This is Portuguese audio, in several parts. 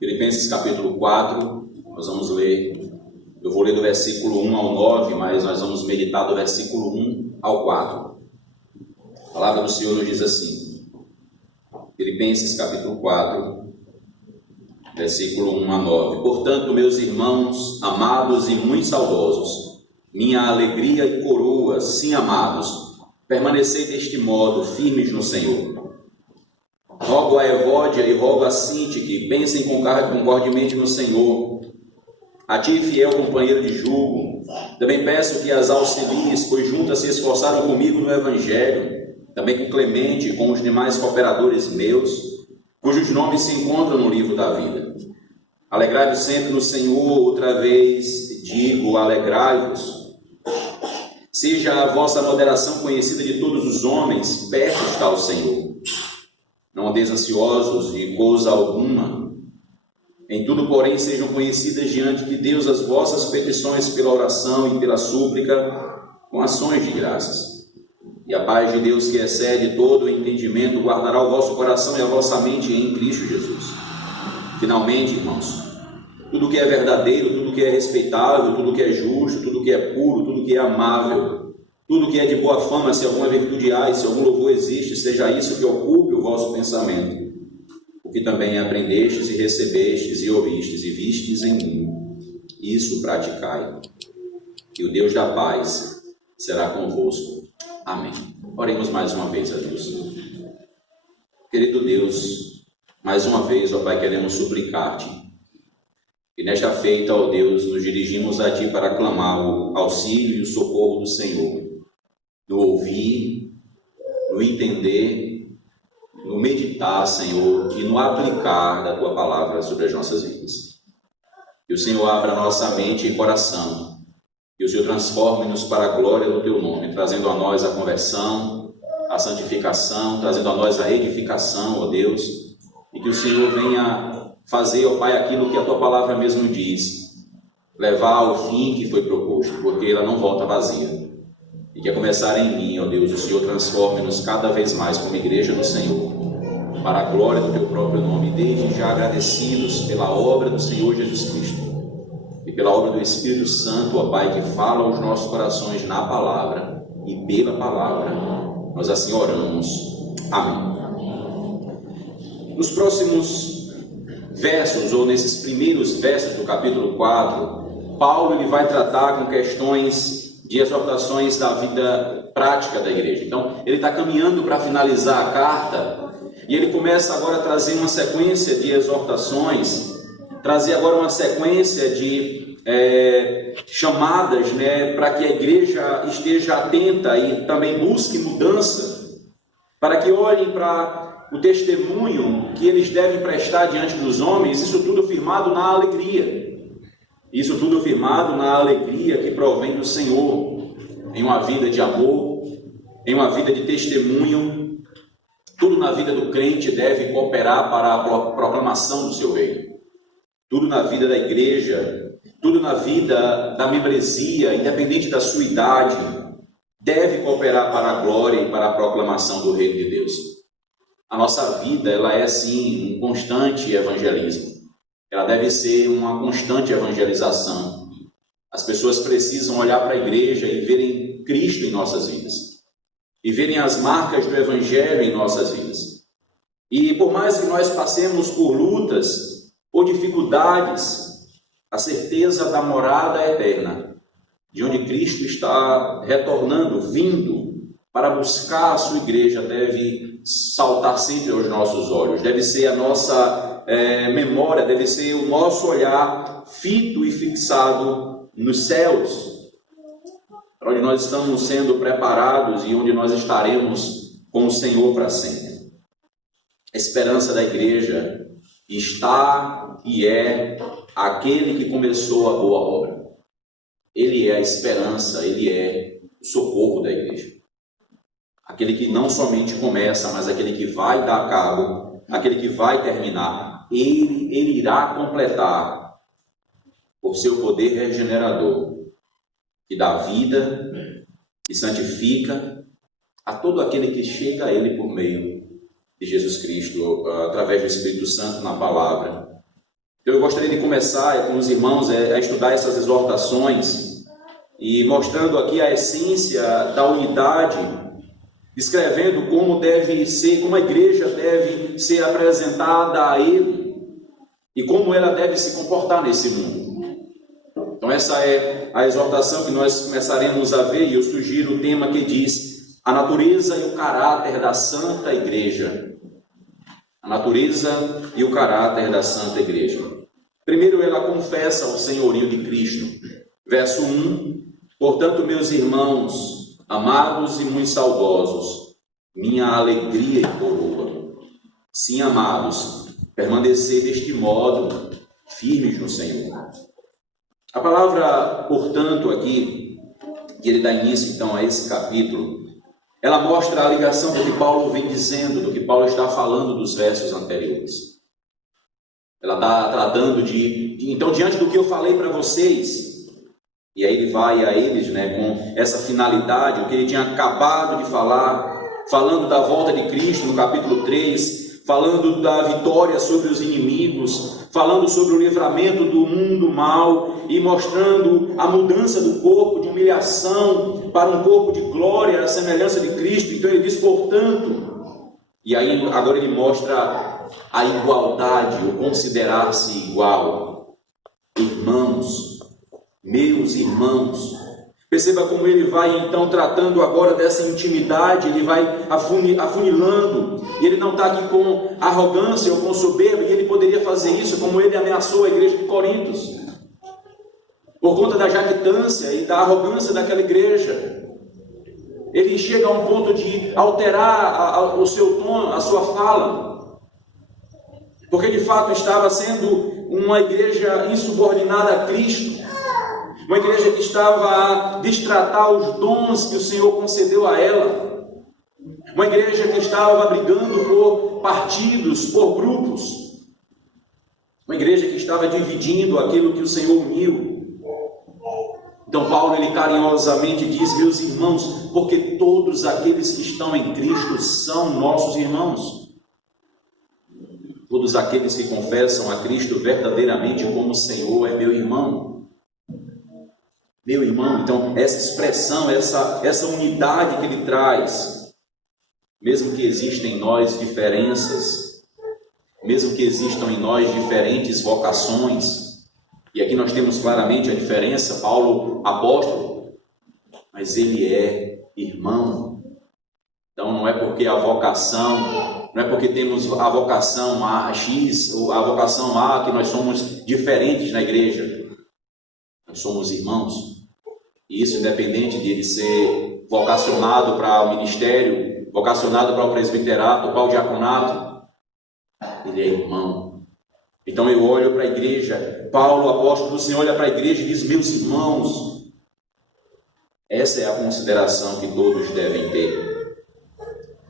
Filipenses capítulo 4, nós vamos ler, eu vou ler do versículo 1 ao 9, mas nós vamos meditar do versículo 1 ao 4. A palavra do Senhor nos diz assim, Filipenses capítulo 4, versículo 1 a 9. Portanto, meus irmãos, amados e muito saudosos, minha alegria e coroa, sim, amados, permanecei deste modo, firmes no Senhor. Rogo a Evódia e rogo a Sintique que pensem concordemente no Senhor. A ti, fiel companheiro de jugo, também peço que as auxilies, pois juntas se esforçaram comigo no Evangelho, também com Clemente e com os demais cooperadores meus, cujos nomes se encontram no livro da vida. Alegrai-vos sempre no Senhor, outra vez digo, alegrai-vos. Seja a vossa moderação conhecida de todos os homens, perto está o Senhor. Não andeis ansiosos de coisa alguma. Em tudo, porém, sejam conhecidas diante de Deus as vossas petições pela oração e pela súplica, com ações de graças. E a paz de Deus, que excede todo o entendimento, guardará o vosso coração e a vossa mente em Cristo Jesus. Finalmente, irmãos, tudo que é verdadeiro, tudo que é respeitável, tudo que é justo, tudo que é puro, tudo que é amável, tudo que é de boa fama, se alguma virtude há e se algum louvor existe, seja isso que ocupe o vosso pensamento. O que também aprendestes e recebestes e ouvistes e vistes em mim, isso praticai. E o Deus da paz será convosco. Amém. Oremos mais uma vez a Deus. Querido Deus, mais uma vez, ó Pai, queremos suplicar-te. E nesta feita, ó Deus, nos dirigimos a Ti para clamar o auxílio e o socorro do Senhor. No ouvir, no entender, no meditar, Senhor, e no aplicar da Tua palavra sobre as nossas vidas. Que o Senhor abra nossa mente e coração, que o Senhor transforme-nos para a glória do Teu nome, trazendo a nós a conversão, a santificação, trazendo a nós a edificação, ó Deus, e que o Senhor venha fazer, ó Pai, aquilo que a Tua palavra mesmo diz, levar ao fim que foi proposto, porque ela não volta vazia. E que a começar em mim, ó Deus, o Senhor transforme-nos cada vez mais como igreja do Senhor, para a glória do Teu próprio nome, desde já agradecidos pela obra do Senhor Jesus Cristo e pela obra do Espírito Santo, ó Pai, que fala aos nossos corações na palavra e pela palavra. Nós assim oramos. Amém. Nos próximos versos, ou nesses primeiros versos do capítulo 4, Paulo ele vai tratar com questões de exortações da vida prática da igreja. Então, ele está caminhando para finalizar a carta, e ele começa agora a trazer uma sequência de exortações, trazer agora uma sequência de chamadas, né, para que a igreja esteja atenta e também busque mudança, para que olhem para o testemunho que eles devem prestar diante dos homens, isso tudo firmado na alegria. Isso tudo firmado na alegria que provém do Senhor, em uma vida de amor, em uma vida de testemunho. Tudo na vida do crente deve cooperar para a proclamação do seu reino. Tudo na vida da igreja, tudo na vida da membresia, independente da sua idade, deve cooperar para a glória e para a proclamação do reino de Deus. A nossa vida, ela é sim um constante evangelismo. Ela deve ser uma constante evangelização. As pessoas precisam olhar para a igreja e verem Cristo em nossas vidas. E verem as marcas do Evangelho em nossas vidas. E por mais que nós passemos por lutas, por dificuldades, a certeza da morada eterna, de onde Cristo está retornando, vindo para buscar a sua igreja, deve saltar sempre aos nossos olhos. Deve ser a nossa memória, deve ser o nosso olhar fito e fixado nos céus, para onde nós estamos sendo preparados e onde nós estaremos com o Senhor para sempre. A esperança da igreja está e é aquele que começou a boa obra. Ele é a esperança, ele é o socorro da igreja. Aquele que não somente começa, mas aquele que vai dar cabo, aquele que vai terminar. Ele irá completar por seu poder regenerador, que dá vida e santifica a todo aquele que chega a Ele por meio de Jesus Cristo, através do Espírito Santo na palavra, Então eu gostaria de começar com os irmãos a estudar essas exortações e mostrando aqui a essência da unidade, descrevendo como deve ser, como a igreja deve ser apresentada a Ele e como ela deve se comportar nesse mundo. Então essa é a exortação que nós começaremos a ver, e eu sugiro o tema que diz: a natureza e o caráter da Santa Igreja. A natureza e o caráter da Santa Igreja. Primeiro ela confessa o senhorio de Cristo. Verso 1: portanto, meus irmãos, amados e muito saudosos, minha alegria e coroa. Sim, amados, permanecer deste modo, firmes no Senhor. A palavra, portanto, aqui, que ele dá início então a esse capítulo, ela mostra a ligação do que Paulo vem dizendo, do que Paulo está falando dos versos anteriores. Ela está tratando então, diante do que eu falei para vocês, e aí ele vai a eles, com essa finalidade, o que ele tinha acabado de falar, falando da volta de Cristo no capítulo 3, falando da vitória sobre os inimigos, falando sobre o livramento do mundo mal e mostrando a mudança do corpo de humilhação para um corpo de glória, a semelhança de Cristo. Então ele diz, portanto, e aí agora ele mostra a igualdade, o considerar-se igual. Irmãos, meus irmãos. Perceba como ele vai então tratando agora dessa intimidade, ele vai afunilando, e ele não está aqui com arrogância ou com soberba, e ele poderia fazer isso como ele ameaçou a igreja de Corintos, por conta da jactância e da arrogância daquela igreja. Ele chega a um ponto de alterar o seu tom, a sua fala, porque de fato estava sendo uma igreja insubordinada a Cristo, uma igreja que estava a destratar os dons que o Senhor concedeu a ela, uma igreja que estava brigando por partidos, por grupos, uma igreja que estava dividindo aquilo que o Senhor uniu. Então Paulo, ele carinhosamente diz, meus irmãos, porque todos aqueles que estão em Cristo são nossos irmãos. Todos aqueles que confessam a Cristo verdadeiramente como Senhor é meu irmão. Meu irmão, então essa expressão, essa unidade que ele traz, mesmo que existam em nós diferenças, mesmo que existam em nós diferentes vocações, e aqui nós temos claramente a diferença, Paulo, apóstolo, mas ele é irmão. Então não é porque a vocação, não é porque temos a vocação A, X, ou a vocação A, que nós somos diferentes na igreja. Nós somos irmãos, e isso independente de ele ser vocacionado para o ministério, vocacionado para o presbiterato, para o diaconato, ele é irmão. Então eu olho para a igreja, Paulo, apóstolo do Senhor, olha para a igreja e diz, meus irmãos. Essa é a consideração que todos devem ter.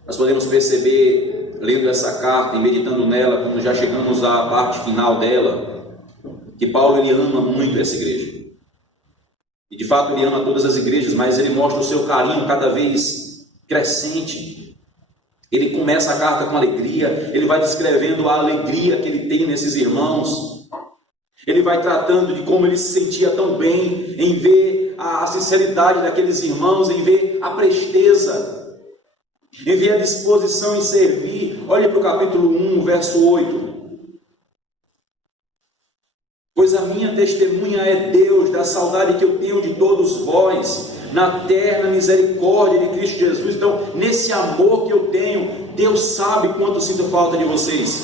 Nós podemos perceber, lendo essa carta e meditando nela, quando já chegamos à parte final dela, que Paulo, ele ama muito essa igreja. E de fato ele ama todas as igrejas, mas ele mostra o seu carinho cada vez crescente. Ele começa a carta com alegria, ele vai descrevendo a alegria que ele tem nesses irmãos. Ele vai tratando de como ele se sentia tão bem em ver a sinceridade daqueles irmãos, em ver a presteza, em ver a disposição em servir. Olhe para o capítulo 1, verso 8. Pois a minha testemunha é Deus, da saudade que eu tenho de todos vós, na terna misericórdia de Cristo Jesus. Então, nesse amor que eu tenho, Deus sabe quanto sinto falta de vocês.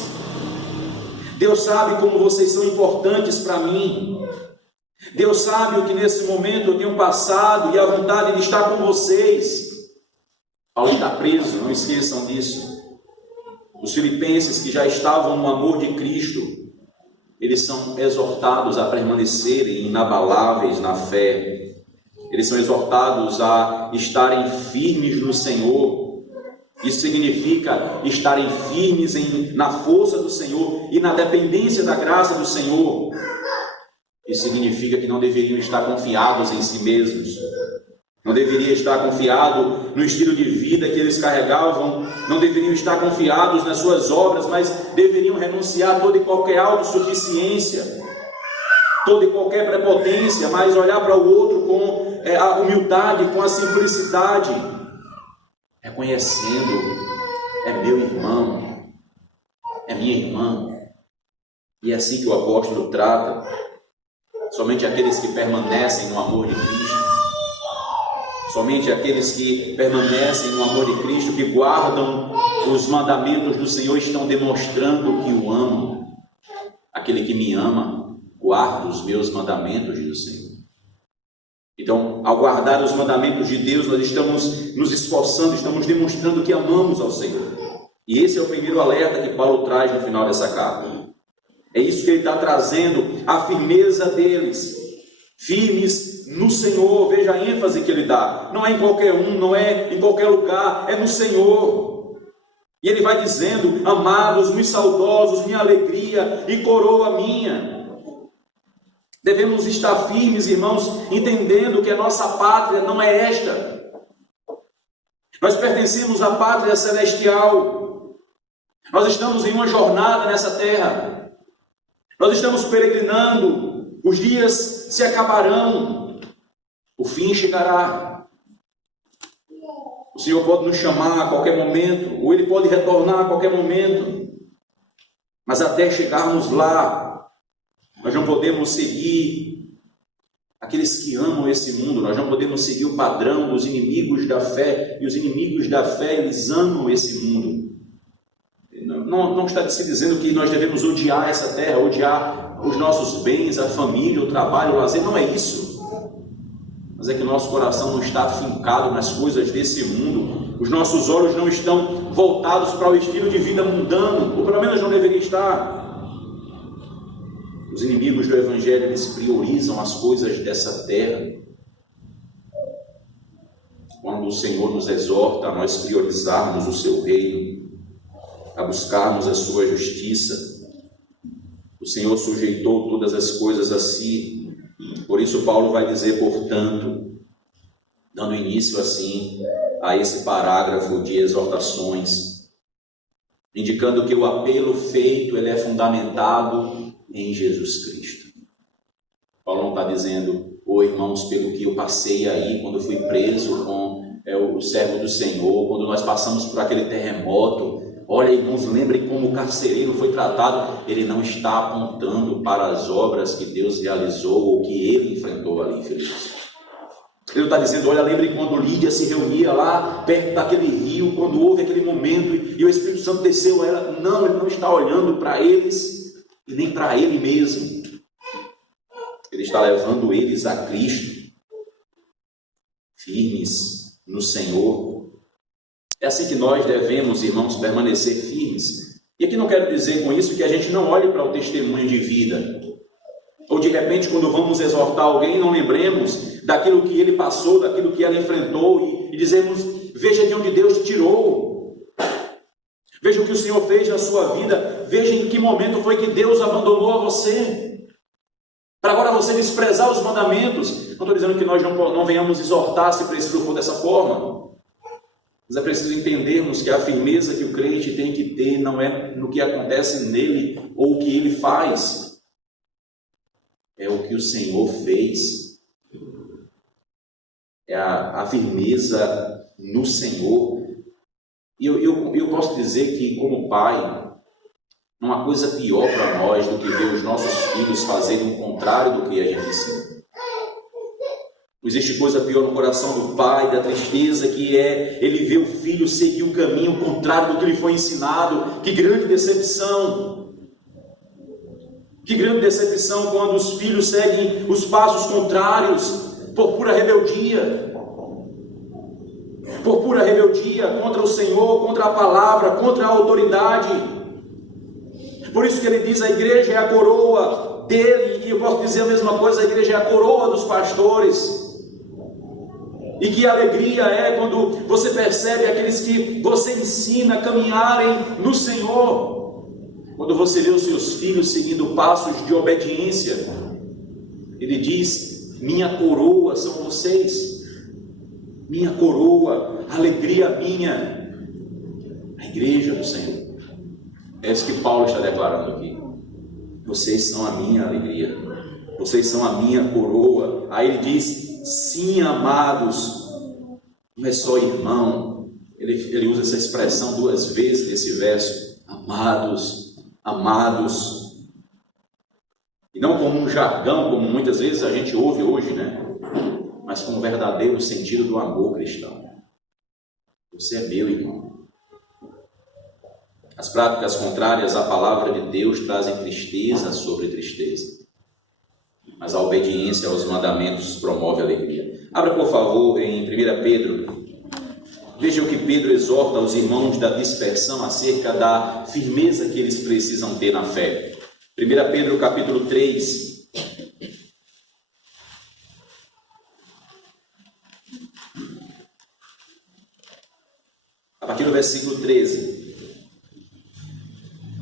Deus sabe como vocês são importantes para mim. Deus sabe o que nesse momento eu tenho passado e a vontade de estar com vocês. Paulo está preso, não esqueçam disso. Os filipenses que já estavam no amor de Cristo, eles são exortados a permanecerem inabaláveis na fé. Eles são exortados a estarem firmes no Senhor. Isso significa estarem firmes na força do Senhor e na dependência da graça do Senhor. Isso significa que não deveriam estar confiados em si mesmos, não deveria estar confiado no estilo de vida que eles carregavam, não deveriam estar confiados nas suas obras, mas deveriam renunciar a toda e qualquer autossuficiência, toda e qualquer prepotência, mas olhar para o outro com a humildade, com a simplicidade, reconhecendo: é meu irmão, é minha irmã. E é assim que o apóstolo trata somente aqueles que permanecem no amor de Cristo, somente aqueles que permanecem no amor de Cristo, que guardam os mandamentos do Senhor, estão demonstrando que o amam. Aquele que me ama, guarda os meus mandamentos, diz o Senhor. Então, ao guardar os mandamentos de Deus, nós estamos nos esforçando, estamos demonstrando que amamos ao Senhor. E esse é o primeiro alerta que Paulo traz no final dessa carta. É isso que ele está trazendo, a firmeza deles, firmes no Senhor. Veja a ênfase que ele dá, não é em qualquer um, não é em qualquer lugar, é no Senhor. E ele vai dizendo: amados, muito saudosos, minha alegria e coroa minha. Devemos estar firmes, irmãos, entendendo que a nossa pátria não é esta. Nós pertencemos à pátria celestial. Nós estamos em uma jornada nessa terra. Nós estamos peregrinando, os dias se acabarão, o fim chegará. O Senhor pode nos chamar a qualquer momento, ou Ele pode retornar a qualquer momento, mas até chegarmos lá, nós não podemos seguir aqueles que amam esse mundo, nós não podemos seguir o padrão dos inimigos da fé, e os inimigos da fé, eles amam esse mundo. Não está se dizendo que nós devemos odiar essa terra, odiar os nossos bens, a família, o trabalho, o lazer, não é isso. Mas é que o nosso coração não está afincado nas coisas desse mundo, os nossos olhos não estão voltados para o estilo de vida mundano, ou pelo menos não deveria estar. Os inimigos do Evangelho, eles priorizam as coisas dessa terra. Quando o Senhor nos exorta a nós priorizarmos o seu reino, a buscarmos a sua justiça, o Senhor sujeitou todas as coisas a si. Por isso Paulo vai dizer, portanto, dando início assim a esse parágrafo de exortações, indicando que o apelo feito ele é fundamentado em Jesus Cristo. Paulo não está dizendo: irmãos, pelo que eu passei aí quando fui preso com o servo do Senhor, quando nós passamos por aquele terremoto, olha, irmãos, lembrem como o carcereiro foi tratado. Ele não está apontando para as obras que Deus realizou ou que ele enfrentou ali, filhos. Ele está dizendo: olha, lembrem quando Lídia se reunia lá perto daquele rio, quando houve aquele momento e o Espírito Santo desceu a ela. Não, ele não está olhando para eles e nem para ele mesmo. Ele está levando eles a Cristo, firmes no Senhor. É assim que nós devemos, irmãos, permanecer firmes. E aqui não quero dizer com isso que a gente não olhe para o testemunho de vida, ou de repente quando vamos exortar alguém não lembremos daquilo que ele passou, daquilo que ela enfrentou e dizemos: veja de onde Deus te tirou, veja o que o Senhor fez na sua vida, veja em que momento foi que Deus abandonou a você, para agora você desprezar os mandamentos. Não estou dizendo que nós não venhamos exortar, se preciso for dessa forma, mas é preciso entendermos que a firmeza que o crente tem que ter não é no que acontece nele ou o que ele faz, é o que o Senhor fez. É a firmeza no Senhor. E eu posso dizer que, como pai, não há coisa pior para nós do que ver os nossos filhos fazerem o contrário do que a gente ensina. Não existe coisa pior no coração do pai, da tristeza, que é ele ver o filho seguir o caminho contrário do que lhe foi ensinado. Que grande decepção! Que grande decepção quando os filhos seguem os passos contrários por pura rebeldia. Por pura rebeldia contra o Senhor, contra a palavra, contra a autoridade. Por isso que ele diz: a igreja é a coroa dele, e eu posso dizer a mesma coisa: a igreja é a coroa dos pastores. E que alegria é quando você percebe aqueles que você ensina a caminharem no Senhor. Quando você vê os seus filhos seguindo passos de obediência, ele diz: minha coroa são vocês. minha coroa, alegria minha. A igreja do Senhor. É isso que Paulo está declarando aqui. Vocês são a minha alegria. Vocês são a minha coroa. Aí ele diz, sim, amados. Não é só irmão. Ele usa essa expressão 2 vezes nesse verso. Amados, amados. E não como um jargão, como muitas vezes a gente ouve hoje, né? Mas com o verdadeiro sentido do amor cristão. Você é meu irmão. As práticas contrárias à palavra de Deus trazem tristeza sobre tristeza. Mas a obediência aos mandamentos promove alegria. Abra, por favor, em 1 Pedro. Veja o que Pedro exorta aos irmãos da dispersão acerca da firmeza que eles precisam ter na fé. 1 Pedro capítulo 3. A partir do versículo 13.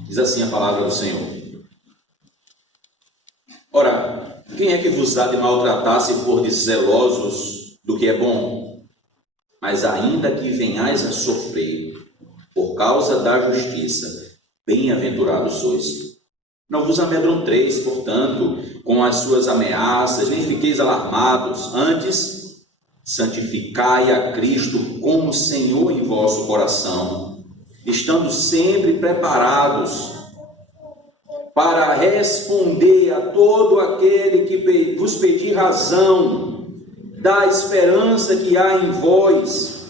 Diz assim a palavra do Senhor. Ora, quem é que vos há de maltratar se fordes zelosos do que é bom? Mas ainda que venhais a sofrer por causa da justiça, bem-aventurados sois. Não vos amedronteis, portanto, com as suas ameaças, nem fiqueis alarmados. Antes, santificai a Cristo como Senhor em vosso coração, estando sempre preparados para responder a todo aquele que vos pedir razão da esperança que há em vós,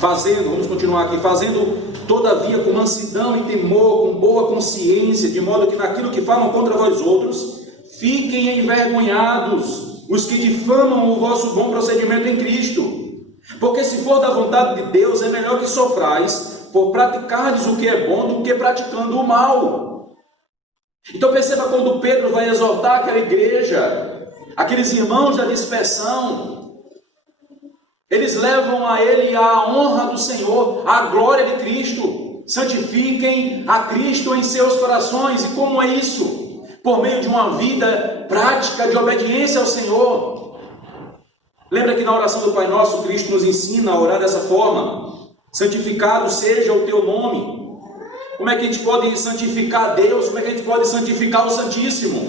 vamos continuar aqui, fazendo todavia com mansidão e temor, com boa consciência, de modo que naquilo que falam contra vós outros, fiquem envergonhados os que difamam o vosso bom procedimento em Cristo. Porque se for da vontade de Deus, é melhor que sofrais por praticardes o que é bom do que praticando o mal. Então perceba quando Pedro vai exortar aquela igreja, aqueles irmãos da dispersão, eles levam a ele a honra do Senhor, a glória de Cristo. Santifiquem a Cristo em seus corações. E como é isso? Por meio de uma vida prática de obediência ao Senhor. Lembra que na oração do Pai Nosso, Cristo nos ensina a orar dessa forma: santificado seja o teu nome. Como é que a gente pode santificar Deus? Como é que a gente pode santificar o Santíssimo?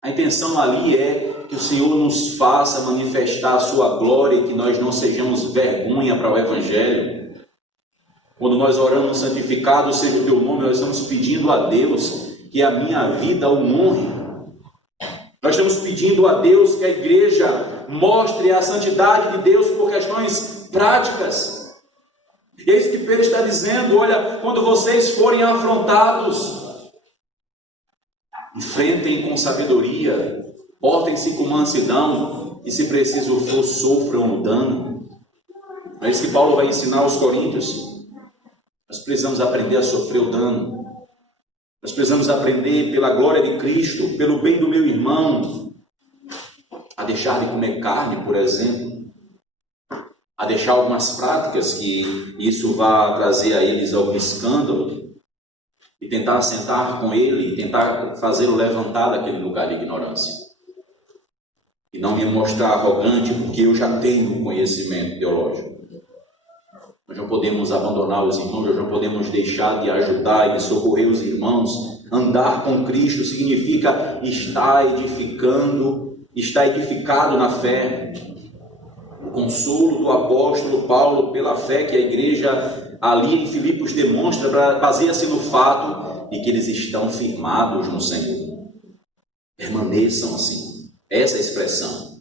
A intenção ali é que o Senhor nos faça manifestar a sua glória e que nós não sejamos vergonha para o Evangelho. Quando nós oramos, santificado seja o teu nome, nós estamos pedindo a Deus que a minha vida o honre. Nós estamos pedindo a Deus que a igreja mostre a santidade de Deus por questões práticas. E é isso que Pedro está dizendo: olha, quando vocês forem afrontados, enfrentem com sabedoria, portem-se com mansidão, e se preciso for, sofram o dano. É isso que Paulo vai ensinar aos coríntios. Nós precisamos aprender a sofrer o dano. Nós precisamos aprender, pela glória de Cristo, pelo bem do meu irmão, a deixar de comer carne, por exemplo, a deixar algumas práticas que isso vá trazer a eles algum escândalo, e tentar sentar com ele, e tentar fazê-lo levantar daquele lugar de ignorância. E não me mostrar arrogante, porque eu já tenho conhecimento teológico. Nós não podemos abandonar os irmãos, nós não podemos deixar de ajudar e de socorrer os irmãos. Andar com Cristo significa estar edificado na fé. O consolo do apóstolo Paulo pela fé que a igreja ali em Filipos demonstra, baseia-se no fato de que eles estão firmados no Senhor. Permaneçam assim. Essa é a expressão.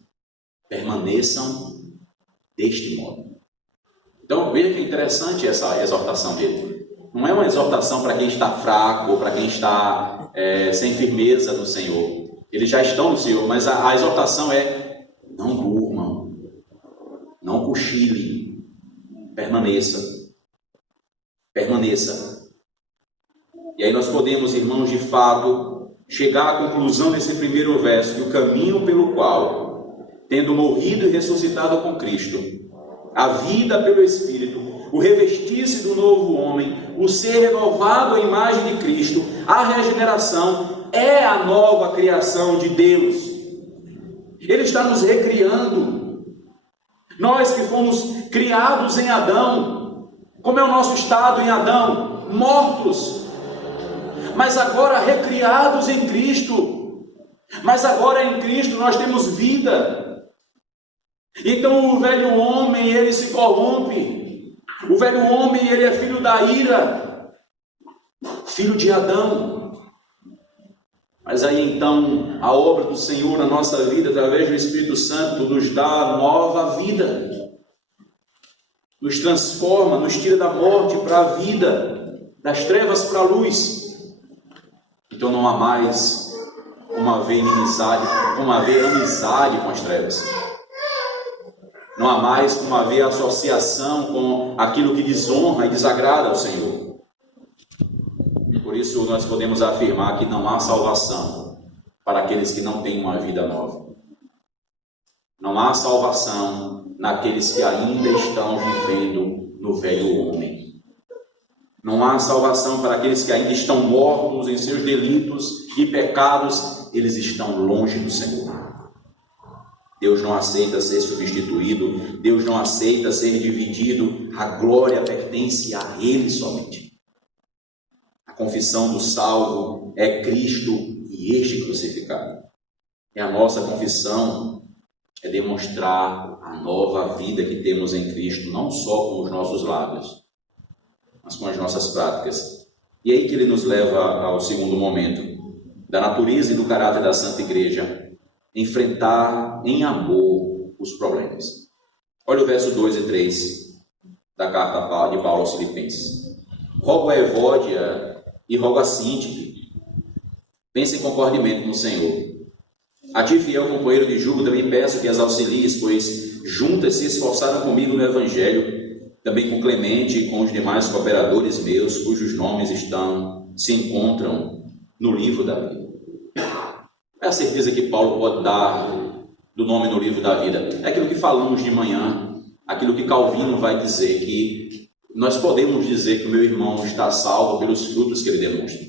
Permaneçam deste modo. Então veja que é interessante essa exortação dele. Não é uma exortação para quem está fraco ou para quem está sem firmeza no Senhor. Eles já estão no Senhor, mas a exortação é: não durmam, não cochilem, permaneça. E aí nós podemos, irmãos, de fato, chegar à conclusão nesse primeiro verso, que o caminho pelo qual, tendo morrido e ressuscitado com Cristo, a vida pelo Espírito, o revestir-se do novo homem, o ser renovado à imagem de Cristo, a regeneração, é a nova criação de Deus. Ele está nos recriando. Nós que fomos criados em Adão, como é o nosso estado em Adão? Mortos, mas agora recriados em Cristo. Mas agora em Cristo nós temos vida. Então o velho homem, ele se corrompe. O velho homem, ele é filho da ira, filho de Adão. Mas aí então a obra do Senhor na nossa vida, através do Espírito Santo, nos dá nova vida, nos transforma, nos tira da morte para a vida, das trevas para a luz. Então não há mais como haver inimizade, como haver amizade com as trevas. Não há mais como haver associação com aquilo que desonra e desagrada ao Senhor. Por isso nós podemos afirmar que não há salvação para aqueles que não têm uma vida nova. Não há salvação naqueles que ainda estão vivendo no velho homem. Não há salvação para aqueles que ainda estão mortos em seus delitos e pecados. Eles estão longe do Senhor. Deus não aceita ser substituído. Deus não aceita ser dividido. A glória pertence a Ele somente. A confissão do salvo é Cristo e este crucificado. E a nossa confissão é demonstrar a nova vida que temos em Cristo, não só com os nossos lábios, mas com as nossas práticas. E é aí que ele nos leva ao segundo momento, da natureza e do caráter da Santa Igreja, enfrentar em amor os problemas. Olha o verso 2 e 3 da carta de Paulo aos Filipenses. Rogo a Evódia e rogo a Síntique, pensem concordemente no Senhor. A ti, fiel companheiro de jugo, também peço que as auxilies, pois juntas se esforçaram comigo no Evangelho, também com Clemente e com os demais cooperadores meus, cujos nomes se encontram no livro da vida. É a certeza que Paulo pode dar do nome no livro da vida. É aquilo que falamos de manhã, aquilo que Calvino vai dizer, que nós podemos dizer que o meu irmão está salvo pelos frutos que ele demonstra.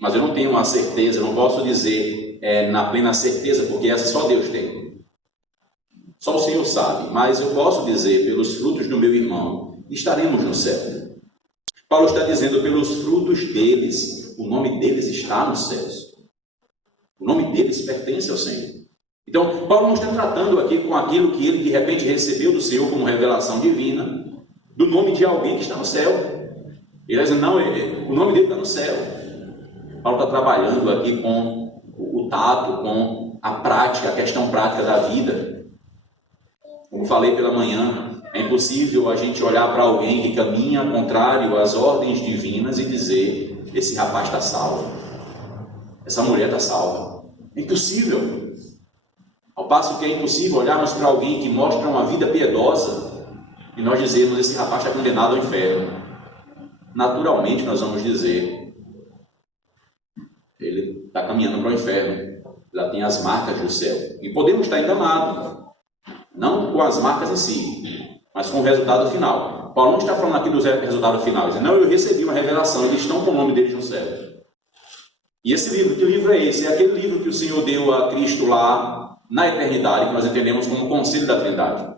Mas eu não tenho a certeza, eu não posso dizer na plena certeza, porque essa só Deus tem. Só o Senhor sabe, mas eu posso dizer, pelos frutos do meu irmão, estaremos no céu. Paulo está dizendo, pelos frutos deles, o nome deles está nos céus. O nome deles pertence ao Senhor. Então, Paulo não está tratando aqui com aquilo que ele de repente recebeu do Senhor como revelação divina, do nome de alguém que está no céu. Ele está dizendo, não, o nome dele está no céu. Paulo está trabalhando aqui com o tato, com a prática, a questão prática da vida. Como falei pela manhã, é impossível a gente olhar para alguém que caminha contrário às ordens divinas e dizer, esse rapaz está salvo, essa mulher está salva. É impossível. Ao passo que é impossível olharmos para alguém que mostra uma vida piedosa e nós dizermos, esse rapaz está condenado ao inferno. Naturalmente nós vamos dizer, ele está caminhando para o inferno, já tem as marcas do céu. E podemos estar enganados, não com as marcas em si, mas com o resultado final. Paulo não está falando aqui do resultado final, ele diz, não, eu recebi uma revelação, eles estão com o nome deles no céu. E esse livro, que livro é esse? É aquele livro que o Senhor deu a Cristo lá na eternidade, que nós entendemos como o conselho da Trindade.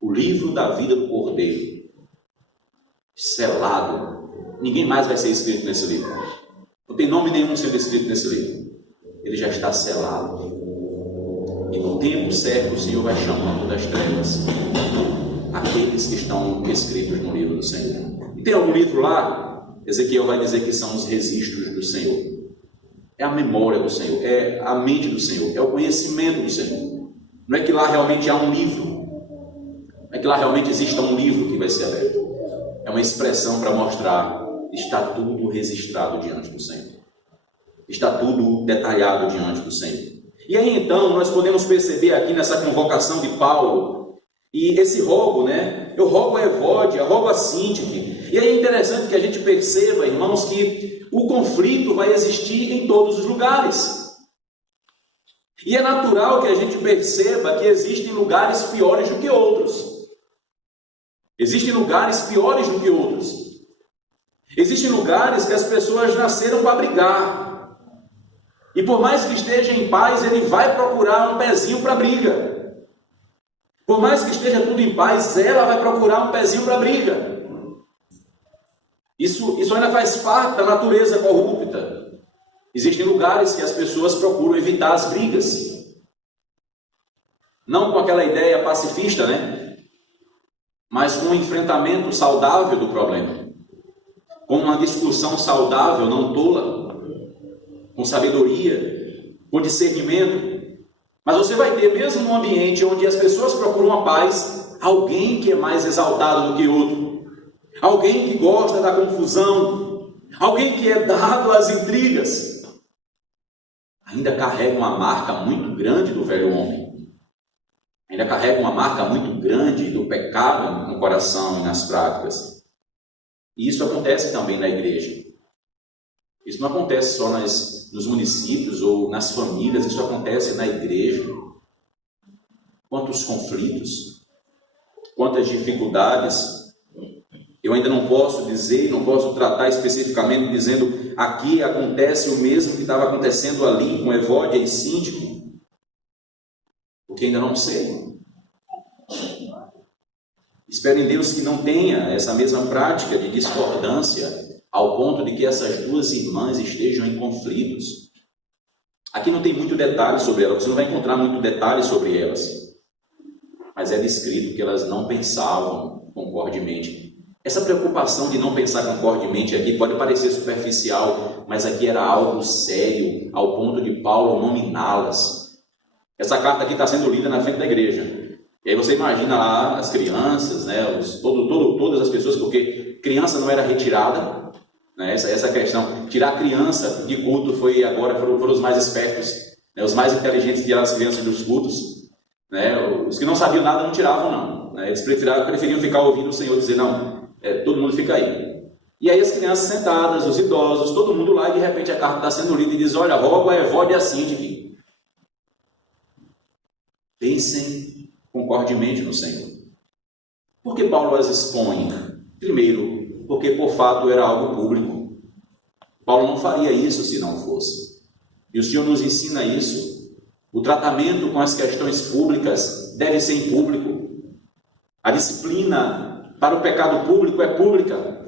O livro da vida do Cordeiro, selado. Ninguém mais vai ser escrito nesse livro. Não tem nome nenhum sendo escrito nesse livro. Ele já está selado. E no tempo certo o Senhor vai chamando das trevas aqueles que estão escritos no livro do Senhor. E tem algum livro lá? Ezequiel vai dizer que são os registros do Senhor. É a memória do Senhor, é a mente do Senhor, é o conhecimento do Senhor. Não é que lá realmente há um livro. Não é que lá realmente exista um livro que vai ser aberto. É uma expressão para mostrar, está tudo registrado diante do Senhor. Está tudo detalhado diante do Senhor. E aí então nós podemos perceber aqui nessa convocação de Paulo, e esse rogo, né? Eu rogo a Evódia, rogo a Síntique. E aí é interessante que a gente perceba, irmãos, que o conflito vai existir em todos os lugares. E é natural que a gente perceba que existem lugares piores do que outros. Existem lugares piores do que outros. Existem lugares que as pessoas nasceram para brigar. E por mais que esteja em paz, ele vai procurar um pezinho para briga. Por mais que esteja tudo em paz, ela vai procurar um pezinho para briga. Isso ainda faz parte da natureza corrupta. Existem lugares que as pessoas procuram evitar as brigas. Não com aquela ideia pacifista, né? Mas com um enfrentamento saudável do problema. Com uma discussão saudável, não tola. Com sabedoria, com discernimento. Mas você vai ter, mesmo num ambiente onde as pessoas procuram a paz, alguém que é mais exaltado do que outro. Alguém que gosta da confusão. Alguém que é dado às intrigas. Ainda carrega uma marca muito grande do velho homem. Ainda carrega uma marca muito grande do pecado no coração e nas práticas. E isso acontece também na igreja. Isso não acontece só nos municípios ou nas famílias, isso acontece na igreja. Quantos conflitos, quantas dificuldades. Eu ainda não posso dizer, não posso tratar especificamente dizendo aqui acontece o mesmo que estava acontecendo ali com Evódia e Síndico, porque ainda não sei. Espero em Deus que não tenha essa mesma prática de discordância ao ponto de que essas duas irmãs estejam em conflitos. Aqui não tem muito detalhe sobre elas, você não vai encontrar muito detalhe sobre elas, mas é descrito que elas não pensavam concordemente. Essa preocupação de não pensar concordemente aqui pode parecer superficial, mas aqui era algo sério, ao ponto de Paulo nominá-las. Essa carta aqui está sendo lida na frente da igreja. E aí você imagina lá as crianças, né, todas as pessoas, porque criança não era retirada, né, essa questão, tirar a criança de culto foram os mais espertos, né, os mais inteligentes tiraram as crianças dos cultos, né, os que não sabiam nada não tiravam não, né, eles preferiam ficar ouvindo o Senhor dizer não, todo mundo fica aí. E aí as crianças sentadas, os idosos, todo mundo lá, e de repente a carta está sendo lida e diz, olha, rogo a Evódia e a Síndico. Pensem concordemente no Senhor. Por que Paulo as expõe? Primeiro, porque por fato era algo público. Paulo não faria isso se não fosse. E o Senhor nos ensina isso. O tratamento com as questões públicas deve ser em público. A disciplina para o pecado público é pública.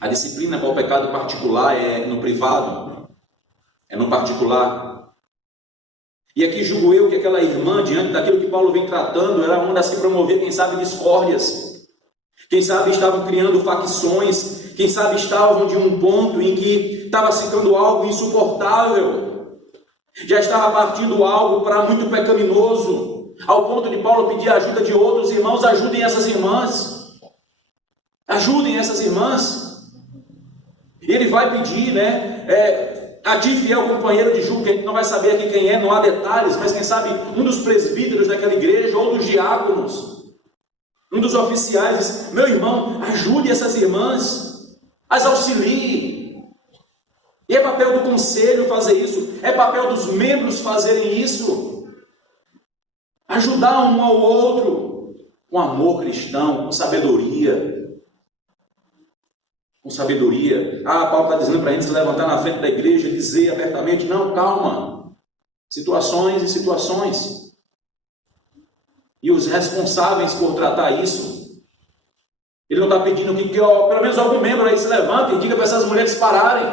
A disciplina para o pecado particular é no privado, é no particular. E aqui julgo eu que aquela irmã, diante daquilo que Paulo vem tratando, era uma das que promovia, quem sabe, discórdias. Quem sabe estavam criando facções, quem sabe estavam de um ponto em que estava ficando algo insuportável. Já estava partindo algo para muito pecaminoso, ao ponto de Paulo pedir a ajuda de outros irmãos, ajudem essas irmãs. Ajudem essas irmãs. Ele vai pedir, a ti, fiel companheiro de julgo, que a gente não vai saber aqui quem é, não há detalhes, mas quem sabe um dos presbíteros daquela igreja, ou dos diáconos, um dos oficiais, diz, meu irmão, ajude essas irmãs, as auxilie. E é papel do conselho fazer isso, é papel dos membros fazerem isso. Ajudar um ao outro, com amor cristão, com sabedoria. Com sabedoria. Paulo está dizendo para a gente se levantar na frente da igreja e dizer abertamente, não, calma. Situações e situações. E os responsáveis por tratar isso. Ele não está pedindo que pelo menos algum membro aí se levante e diga para essas mulheres pararem.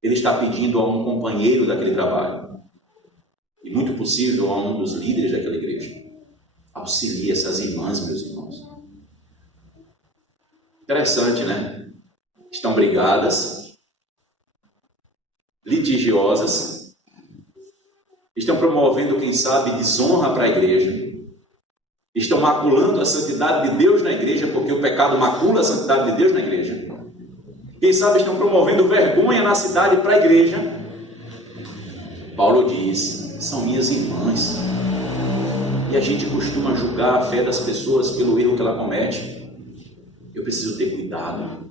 Ele está pedindo a um companheiro daquele trabalho. E muito possível a um dos líderes daquela igreja. Auxilie essas irmãs, meus irmãos. Interessante, né? Estão brigadas, litigiosas, estão promovendo, quem sabe, desonra para a igreja, estão maculando a santidade de Deus na igreja, porque o pecado macula a santidade de Deus na igreja. Quem sabe estão promovendo vergonha na cidade para a igreja. Paulo diz, são minhas irmãs. E a gente costuma julgar a fé das pessoas pelo erro que ela comete. Eu preciso ter cuidado,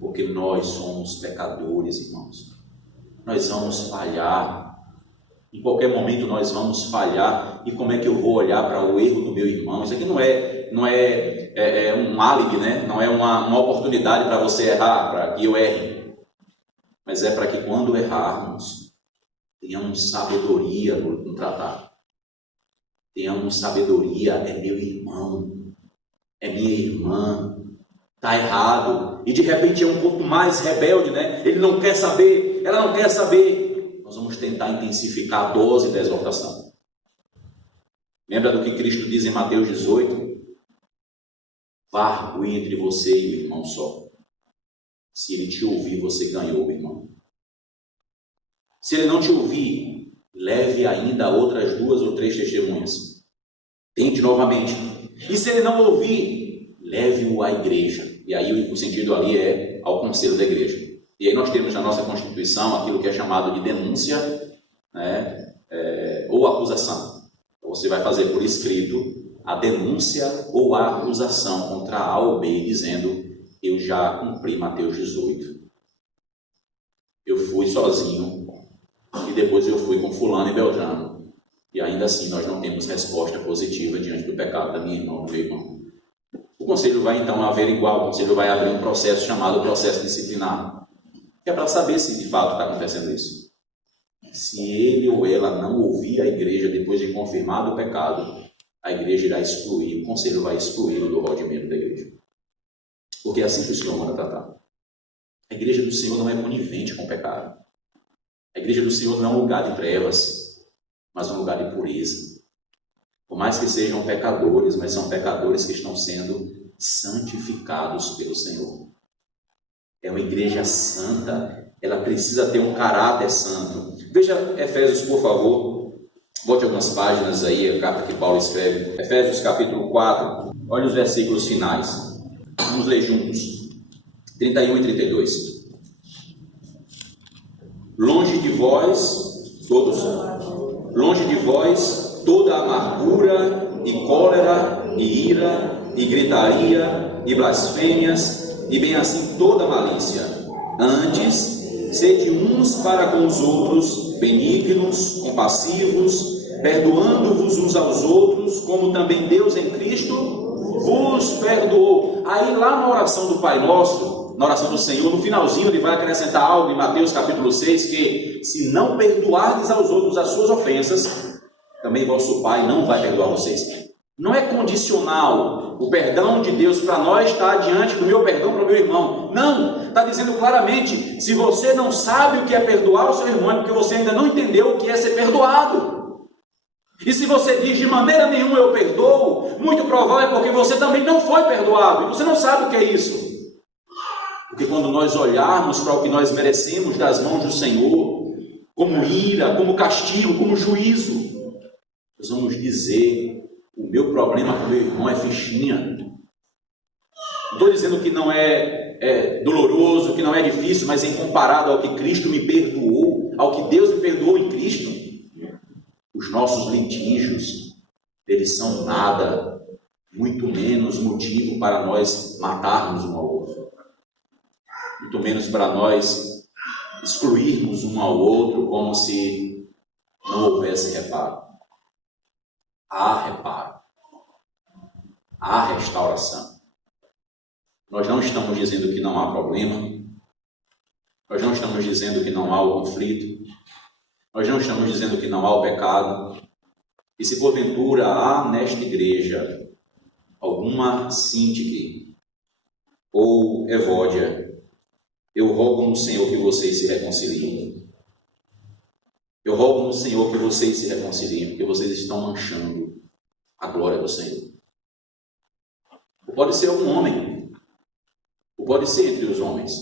porque nós somos pecadores, irmãos. Nós vamos falhar. Em qualquer momento nós vamos falhar. E como é que eu vou olhar para o erro do meu irmão? Isso aqui não é um álibi, né? Não é uma oportunidade para você errar, para que eu erre. Mas é para que quando errarmos, tenhamos sabedoria no tratar. Tenhamos sabedoria, é meu irmão, é minha irmã, está errado. E de repente é um pouco mais rebelde, né? Ele não quer saber, ela não quer saber. Nós vamos tentar intensificar a dose da exortação. Lembra do que Cristo diz em Mateus 18? Vá arguir entre você e o irmão só. Se ele te ouvir, você ganhou o irmão. Se ele não te ouvir, leve ainda outras 2 ou 3 testemunhas. Tente novamente. E se ele não ouvir, leve-o à igreja. E aí o sentido ali é ao conselho da igreja. E aí nós temos na nossa Constituição aquilo que é chamado de denúncia, né, ou acusação. Então, você vai fazer por escrito a denúncia ou a acusação contra A ou B, dizendo: eu já cumpri Mateus 18. Eu fui sozinho e depois eu fui com fulano e beltrano. E ainda assim nós não temos resposta positiva diante do pecado da minha irmã ou do meu irmão. O conselho vai então averiguar, o conselho vai abrir um processo chamado processo disciplinar, que é para saber se de fato está acontecendo isso. Se ele ou ela não ouvir a igreja depois de confirmado o pecado, a igreja irá excluir, o conselho vai excluí-lo do rol de membro da igreja. Porque é assim que o Senhor manda tratar. A igreja do Senhor não é conivente com o pecado. A igreja do Senhor não é um lugar de trevas, mas um lugar de pureza. Por mais que sejam pecadores, mas são pecadores que estão sendo santificados pelo Senhor. É uma igreja santa, ela precisa ter um caráter santo. Veja Efésios, por favor. Volte algumas páginas aí, a carta que Paulo escreve. Efésios capítulo 4. Olha os versículos finais. Vamos ler juntos. 31 e 32. Longe de vós, todos, longe de vós toda amargura e cólera e ira e gritaria e blasfêmias e bem assim toda malícia. Antes, sede uns para com os outros benignos, compassivos, perdoando-vos uns aos outros, como também Deus em Cristo vos perdoou. Aí lá na oração do Pai Nosso, na oração do Senhor, no finalzinho ele vai acrescentar algo em Mateus capítulo 6, que se não perdoardes aos outros as suas ofensas, também vosso Pai não vai perdoar vocês. Não é condicional. O perdão de Deus para nós está diante do meu perdão para o meu irmão. Não, está dizendo claramente, se você não sabe o que é perdoar o seu irmão, é porque você ainda não entendeu o que é ser perdoado. E se você diz de maneira nenhuma eu perdoo, muito provável é porque você também não foi perdoado, e você não sabe o que é isso. Porque quando nós olharmos para o que nós merecemos das mãos do Senhor, como ira, como castigo, como juízo, nós vamos dizer: o meu problema com o meu irmão é fichinha. Não estou dizendo que não é doloroso, que não é difícil, mas em comparado ao que Cristo me perdoou, ao que Deus me perdoou em Cristo, os nossos litígios, eles são nada, muito menos motivo para nós matarmos um ao outro, muito menos para nós excluirmos um ao outro como se não houvesse reparo. Há reparo, há restauração. Nós não estamos dizendo que não há problema, nós não estamos dizendo que não há o conflito, nós não estamos dizendo que não há o pecado. E se porventura há nesta igreja alguma síntique ou Evódia, eu rogo no Senhor que vocês se reconciliem. Eu rogo no Senhor que vocês se reconciliem, porque vocês estão manchando a glória do Senhor. Ou pode ser um homem, ou pode ser entre os homens.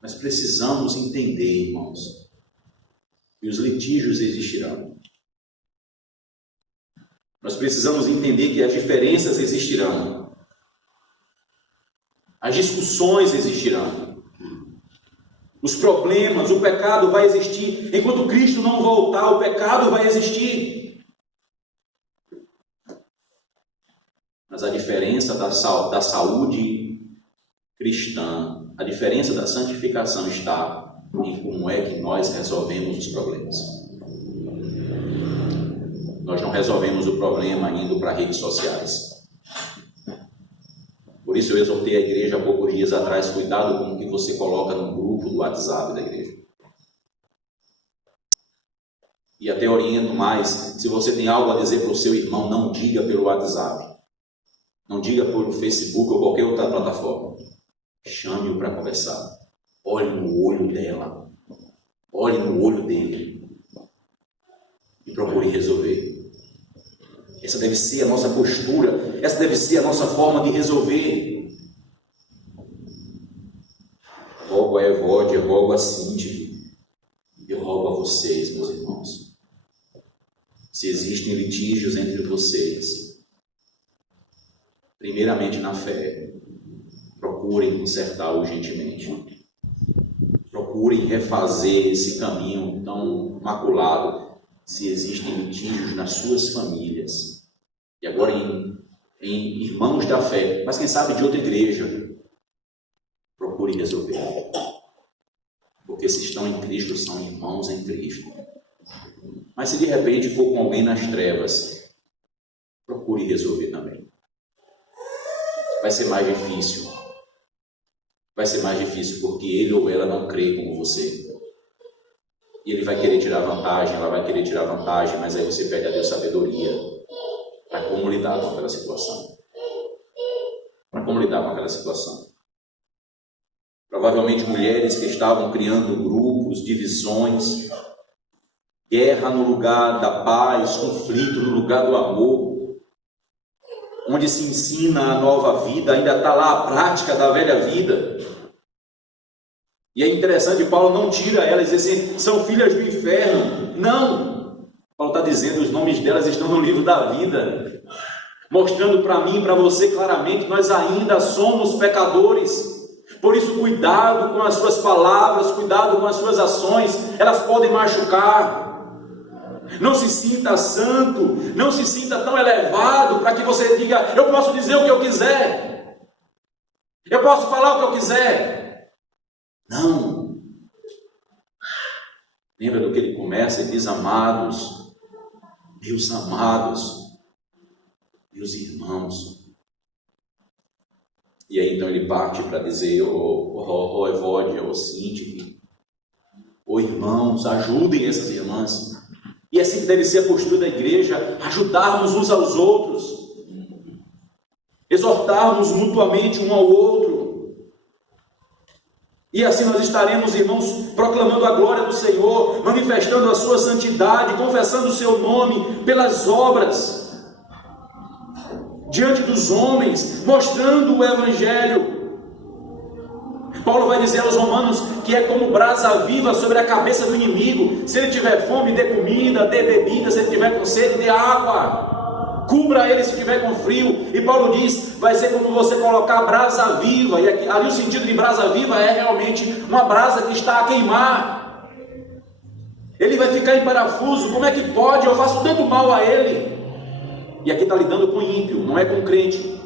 Mas precisamos entender, irmãos, que os litígios existirão. Nós precisamos entender que as diferenças existirão. As discussões existirão. Os problemas, o pecado vai existir. Enquanto Cristo não voltar, o pecado vai existir. Mas a diferença da saúde cristã, a diferença da santificação está em como é que nós resolvemos os problemas. Nós não resolvemos o problema indo para redes sociais. Por isso eu exortei a igreja há poucos dias atrás: cuidado com o que você coloca no grupo do WhatsApp da igreja. E até oriento mais, se você tem algo a dizer para o seu irmão, não diga pelo WhatsApp. Não diga pelo Facebook ou qualquer outra plataforma. Chame-o para conversar. Olhe no olho dela. Olhe no olho dele. E procure resolver. Essa deve ser a nossa postura. Essa deve ser a nossa forma de resolver. Rogo a Evódia, rogo a Cíntia. Eu rogo a vocês, meus irmãos. Se existem litígios entre vocês, primeiramente na fé, procurem consertar urgentemente. Procurem refazer esse caminho tão maculado, se existem litígios nas suas famílias. E agora em irmãos da fé, mas quem sabe de outra igreja, procurem resolver. Porque se estão em Cristo, são irmãos em Cristo. Mas se de repente for com alguém nas trevas, procure resolver também. Vai ser mais difícil. Vai ser mais difícil porque ele ou ela não crê como você. E ele vai querer tirar vantagem, ela vai querer tirar vantagem, mas aí você pede a Deus sabedoria para como lidar com aquela situação. Para como lidar com aquela situação. Provavelmente mulheres que estavam criando grupos, divisões, guerra no lugar da paz, conflito no lugar do amor, onde se ensina a nova vida, ainda está lá a prática da velha vida. E é interessante, Paulo não tira elas, diz assim, são filhas do inferno. Não! Paulo está dizendo, os nomes delas estão no livro da vida, mostrando para mim e para você claramente, nós ainda somos pecadores. Por isso, cuidado com as suas palavras, cuidado com as suas ações, elas podem machucar. Não se sinta santo, não se sinta tão elevado para que você diga, eu posso dizer o que eu quiser, eu posso falar o que eu quiser. Não. Lembra do que ele começa e diz, amados, meus irmãos. E aí então ele parte para dizer, ô Evódia, ô Cíntia, ô irmãos, ajudem essas irmãs. E assim que deve ser a postura da igreja, ajudarmos uns aos outros, exortarmos mutuamente um ao outro. E assim nós estaremos, irmãos, proclamando a glória do Senhor, manifestando a sua santidade, confessando o seu nome pelas obras, diante dos homens, mostrando o Evangelho. Paulo vai dizer aos romanos que é como brasa viva sobre a cabeça do inimigo. Se ele tiver fome, dê comida, dê bebida. Se ele tiver com sede, dê água. Cubra ele se tiver com frio. E Paulo diz, vai ser como você colocar brasa viva. E aqui, ali o sentido de brasa viva é realmente uma brasa que está a queimar. Ele vai ficar em parafuso. Como é que pode? Eu faço tanto mal a ele. E aqui está lidando com ímpio, não é com crente.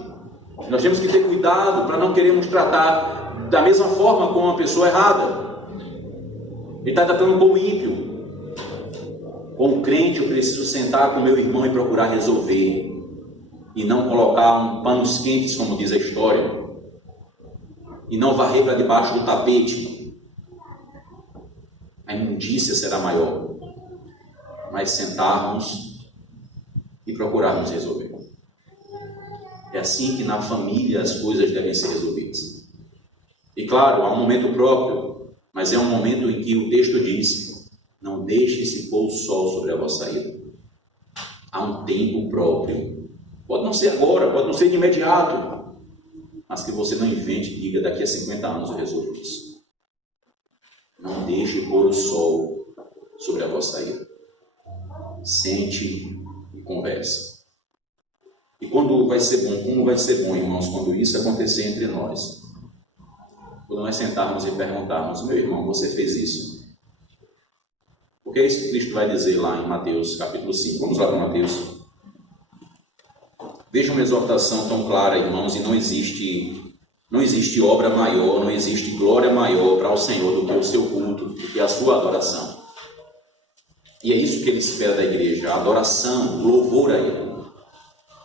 Nós temos que ter cuidado para não querermos tratar da mesma forma com uma pessoa errada. Ele está tratando com o ímpio. Com o crente eu preciso sentar com o meu irmão e procurar resolver. E não colocar panos quentes, como diz a história. E não varrer para debaixo do tapete. A imundícia será maior. Mas sentarmos e procurarmos resolver. É assim que na família as coisas devem ser resolvidas. E claro, há um momento próprio, mas é um momento em que o texto diz, não deixe-se pôr o sol sobre a vossa ira. Há um tempo próprio. Pode não ser agora, pode não ser de imediato, mas que você não invente e diga, daqui a 50 anos eu resolvo isso. Não deixe pôr o sol sobre a vossa ira. Sente e conversa. E quando vai ser bom, como vai ser bom, irmãos, quando isso acontecer entre nós? Quando nós sentarmos e perguntarmos, meu irmão, você fez isso? Porque é isso que Cristo vai dizer lá em Mateus capítulo 5. Vamos lá para Mateus. Veja uma exortação tão clara, irmãos, e não existe obra maior, não existe glória maior para o Senhor do que o seu culto, do que a sua adoração. E é isso que ele espera da igreja, a adoração, o louvor a ele.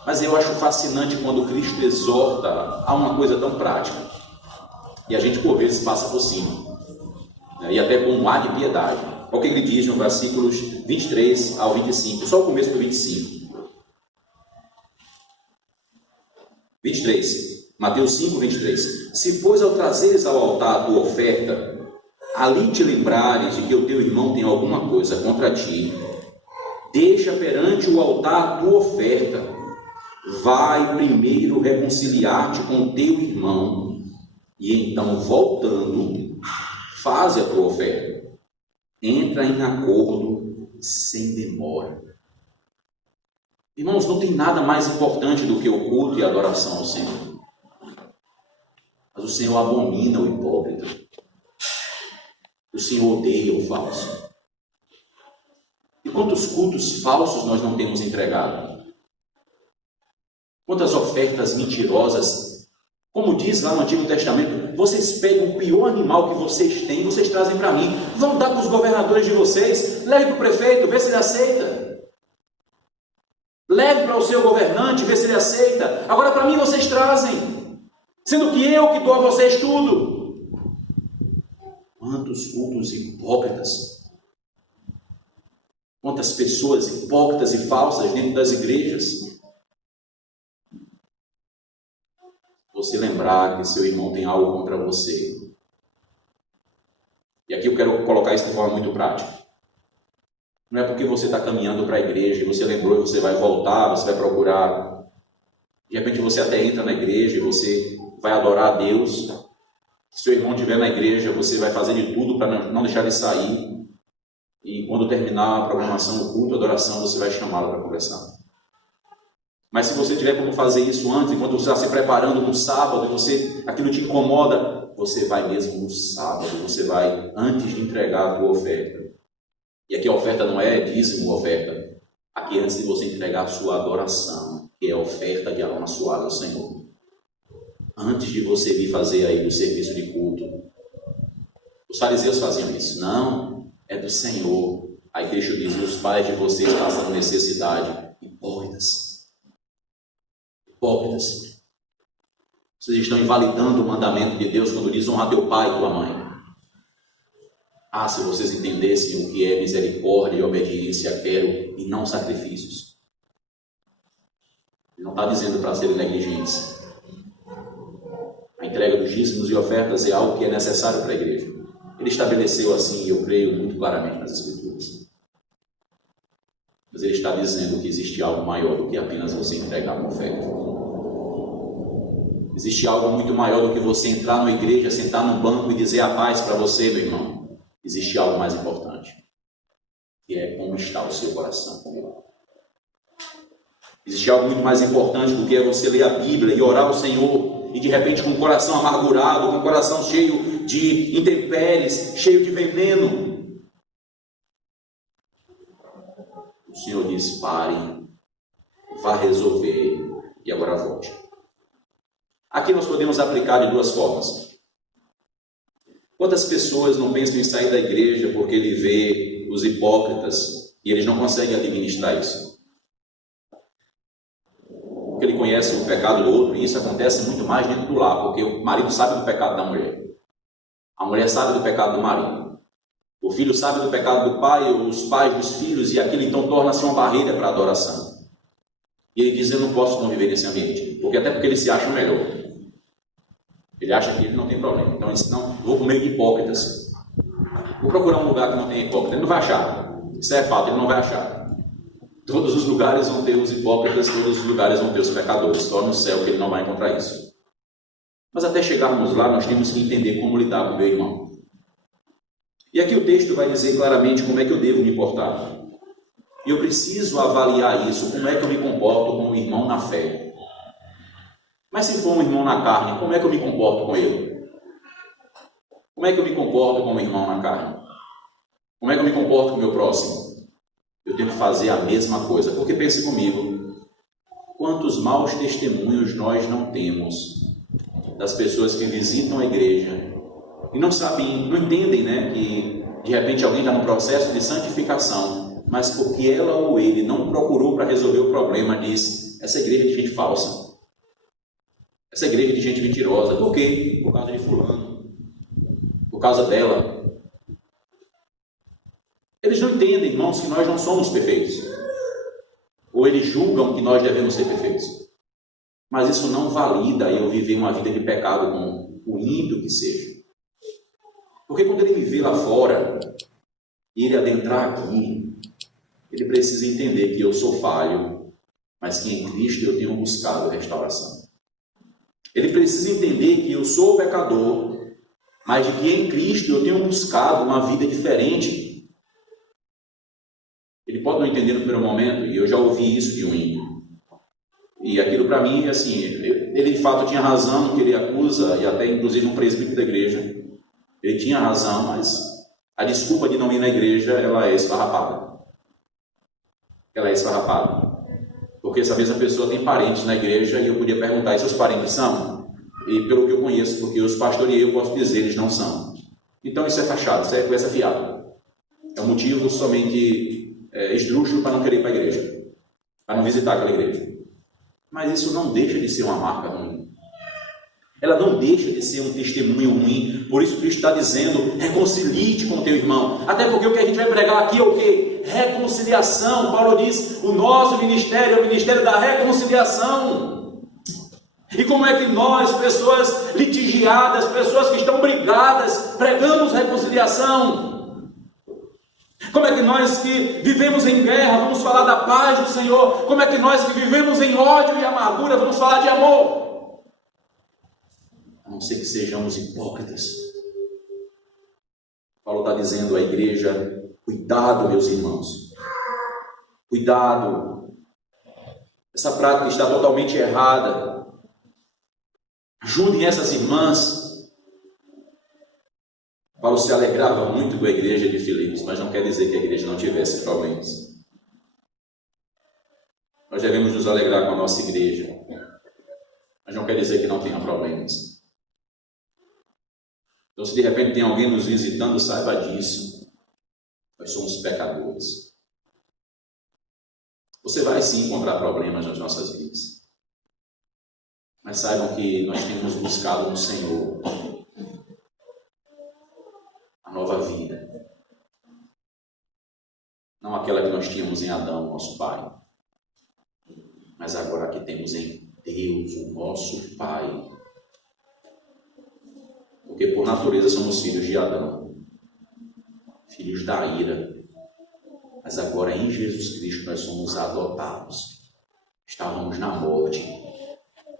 Mas eu acho fascinante quando Cristo exorta a uma coisa tão prática. E a gente por vezes passa por cima. E até com um ar de piedade. Olha o que ele diz no versículos 23 ao 25, só o começo do 25. 23, Mateus 5, 23. Se, pois, ao trazeres ao altar a tua oferta, ali te lembrares de que o teu irmão tem alguma coisa contra ti, deixa perante o altar a tua oferta, vai primeiro reconciliar-te com o teu irmão, e então, voltando, faze a tua oferta. Entra em acordo sem demora. Irmãos, não tem nada mais importante do que o culto e a adoração ao Senhor. Mas o Senhor abomina o hipócrita. O Senhor odeia o falso. E quantos cultos falsos nós não temos entregado? Quantas ofertas mentirosas? Como diz lá no Antigo Testamento, vocês pegam o pior animal que vocês têm, vocês trazem para mim, vão dar para os governadores de vocês, leve para o prefeito, vê se ele aceita. Leve para o seu governante, vê se ele aceita. Agora para mim vocês trazem, sendo que eu que dou a vocês tudo. Quantos cultos hipócritas. Quantas pessoas hipócritas e falsas dentro das igrejas. Você lembrar que seu irmão tem algo contra você. E aqui eu quero colocar isso de forma muito prática. Não é porque você está caminhando para a igreja e você lembrou e você vai voltar, você vai procurar. De repente você até entra na igreja e você vai adorar a Deus. Se seu irmão estiver na igreja, você vai fazer de tudo para não deixar ele sair. E quando terminar a programação do culto, a adoração, você vai chamá-lo para conversar. Mas se você tiver como fazer isso antes, enquanto você está se preparando no sábado, e aquilo te incomoda, você vai mesmo no sábado, você vai antes de entregar a tua oferta. E aqui a oferta não é dízimo, oferta. Aqui antes de você entregar a sua adoração, que é a oferta de alma suada ao Senhor. Antes de você vir fazer aí o serviço de culto. Os fariseus faziam isso. Não, é do Senhor. Aí Cristo diz, os pais de vocês passam necessidade. Hipócritas. Hipócritas. Vocês estão invalidando o mandamento de Deus quando diz honra teu pai e tua mãe. Ah, se vocês entendessem o que é misericórdia e obediência, quero, e não sacrifícios. Ele não está dizendo para serem negligentes. A entrega dos dízimos e ofertas é algo que é necessário para a igreja. Ele estabeleceu assim, e eu creio muito claramente nas Escrituras. Mas ele está dizendo que existe algo maior do que apenas você entregar uma oferta. Existe algo muito maior do que você entrar numa igreja, sentar num banco e dizer a paz para você, meu irmão. Existe algo mais importante, que é como está o seu coração com ele. Existe algo muito mais importante do que você ler a Bíblia e orar ao Senhor, e de repente com o coração amargurado, com o coração cheio de intempéries, cheio de veneno. O Senhor diz, pare, vá resolver e agora volte. Aqui nós podemos aplicar de duas formas. Quantas pessoas não pensam em sair da igreja porque ele vê os hipócritas e eles não conseguem administrar isso? Porque ele conhece o pecado do outro, e isso acontece muito mais dentro do lar, porque o marido sabe do pecado da mulher. A mulher sabe do pecado do marido. O filho sabe do pecado do pai, os pais dos filhos, e aquilo então torna-se uma barreira para a adoração. E ele diz, eu não posso conviver nesse ambiente, até porque ele se acha melhor. Ele acha que ele não tem problema. Então, ele diz, não, vou com meio de hipócritas. Vou procurar um lugar que não tem hipócrita. Ele não vai achar. Isso é fato, ele não vai achar. Todos os lugares vão ter os hipócritas, todos os lugares vão ter os pecadores. Só no céu que ele não vai encontrar isso. Mas até chegarmos lá, nós temos que entender como lidar com o meu irmão. E aqui o texto vai dizer claramente como é que eu devo me portar. E eu preciso avaliar isso, como é que eu me comporto com o irmão na fé. Mas se for um irmão na carne, como é que eu me comporto com ele? Como é que eu me comporto com o irmão na carne? Como é que eu me comporto com o meu próximo? Eu tenho que fazer a mesma coisa. Porque pense comigo, quantos maus testemunhos nós não temos das pessoas que visitam a igreja e não sabem, não entendem, né, que de repente alguém está num processo de santificação, mas porque ela ou ele não procurou para resolver o problema, diz, essa igreja é de gente falsa. Essa igreja é de gente mentirosa. Por quê? Por causa de fulano. Por causa dela. Eles não entendem, irmãos, que nós não somos perfeitos. Ou eles julgam que nós devemos ser perfeitos. Mas isso não valida eu viver uma vida de pecado com o ímpio que seja. Porque quando ele me vê lá fora, e ele adentrar aqui, ele precisa entender que eu sou falho, mas que em Cristo eu tenho buscado restauração. Ele precisa entender que eu sou pecador, mas de que em Cristo eu tenho buscado uma vida diferente. Ele pode não entender no primeiro momento, e eu já ouvi isso de um ímpio. E aquilo para mim, assim, ele de fato tinha razão no que ele acusa, e até inclusive um presbítero da igreja. Ele tinha razão, mas a desculpa de não ir na igreja, ela é esfarrapada. Ela é esfarrapada. Porque essa mesma pessoa tem parentes na igreja, e eu podia perguntar, e seus parentes são? E pelo que eu conheço, porque eu os pastoreei, eu posso dizer, eles não são. Então isso é fachada, isso é conversa fiada. É um motivo somente esdrúxulo para não querer ir para a igreja, para não visitar aquela igreja. Mas isso não deixa de ser uma marca ruim. Ela não deixa de ser um testemunho ruim. Por isso Cristo está dizendo, reconcilie-te com o teu irmão. Até porque o que a gente vai pregar aqui é o quê? Reconciliação. Paulo diz, o nosso ministério é o ministério da reconciliação. E como é que nós, pessoas litigiadas, pessoas que estão brigadas, pregamos reconciliação? Como é que nós que vivemos em guerra vamos falar da paz do Senhor? Como é que nós que vivemos em ódio e amargura vamos falar de amor? A não ser que sejamos hipócritas. Paulo está dizendo à igreja, cuidado, meus irmãos. Cuidado. Essa prática está totalmente errada. Ajudem essas irmãs. Paulo se alegrava muito com a igreja de Filipos, mas não quer dizer que a igreja não tivesse problemas. Nós devemos nos alegrar com a nossa igreja, mas não quer dizer que não tenha problemas. Então, se de repente tem alguém nos visitando, saiba disso. Nós somos pecadores. Você vai sim encontrar problemas nas nossas vidas. Mas saibam que nós temos buscado no Senhor a nova vida. Não aquela que nós tínhamos em Adão, nosso pai. Mas agora a que temos em Deus, o nosso Pai. Porque por natureza somos filhos de Adão. Filhos da ira. Mas agora em Jesus Cristo nós somos adotados. Estávamos na morte.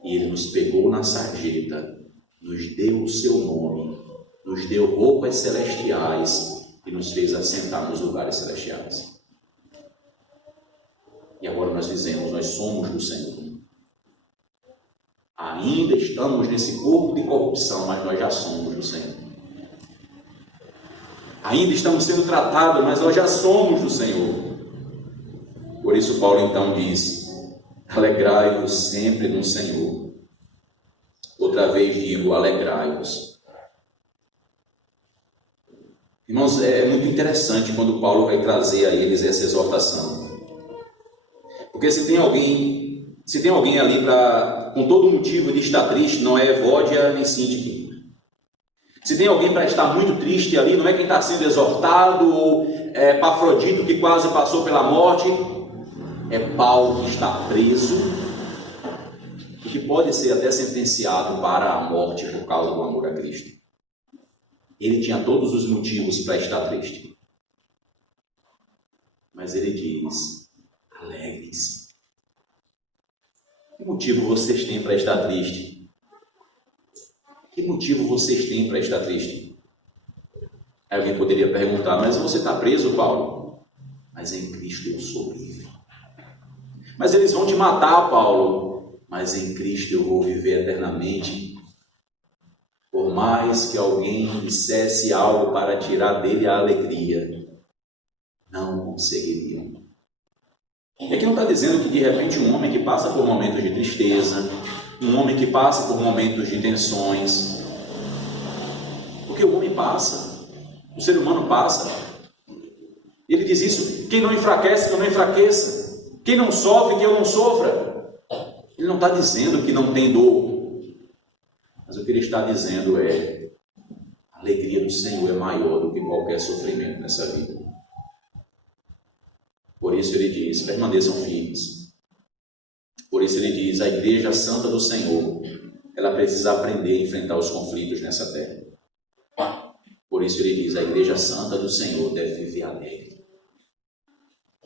E Ele nos pegou na sarjeta. Nos deu o seu nome. Nos deu roupas celestiais e nos fez assentar nos lugares celestiais. E agora nós dizemos, nós somos do Senhor. Ainda estamos nesse corpo de corrupção, mas nós já somos do Senhor. Ainda estamos sendo tratados, mas nós já somos do Senhor. Por isso Paulo então diz, alegrai-vos sempre no Senhor. Outra vez digo, alegrai-vos. Irmãos, é muito interessante quando Paulo vai trazer a eles essa exortação. Porque se tem alguém ali com todo motivo de estar triste, não é Evódia nem Síntique. Se tem alguém para estar muito triste ali, não é quem está sendo exortado ou Epafrodito que quase passou pela morte. É Paulo que está preso e que pode ser até sentenciado para a morte por causa do amor a Cristo. Ele tinha todos os motivos para estar triste. Mas ele diz, alegrem-se. Que motivo vocês têm para estar triste? Que motivo vocês têm para estar triste? Aí alguém poderia perguntar, mas você está preso, Paulo? Mas em Cristo eu sou livre. Mas eles vão te matar, Paulo. Mas em Cristo eu vou viver eternamente. Por mais que alguém dissesse algo para tirar dele a alegria, não conseguiriam. E aqui não está dizendo que de repente um homem que passa por momentos de tristeza, um homem que passa por momentos de tensões, porque o homem passa, o ser humano passa. Ele diz isso, quem não enfraquece, que eu não enfraqueça, quem não sofre, que eu não sofra. Ele não está dizendo que não tem dor. Mas o que ele está dizendo é, a alegria do Senhor é maior do que qualquer sofrimento nessa vida. Por isso ele diz, permaneçam firmes. Por isso ele diz, a igreja santa do Senhor, ela precisa aprender a enfrentar os conflitos nessa terra. Por isso ele diz, a igreja santa do Senhor deve viver alegre.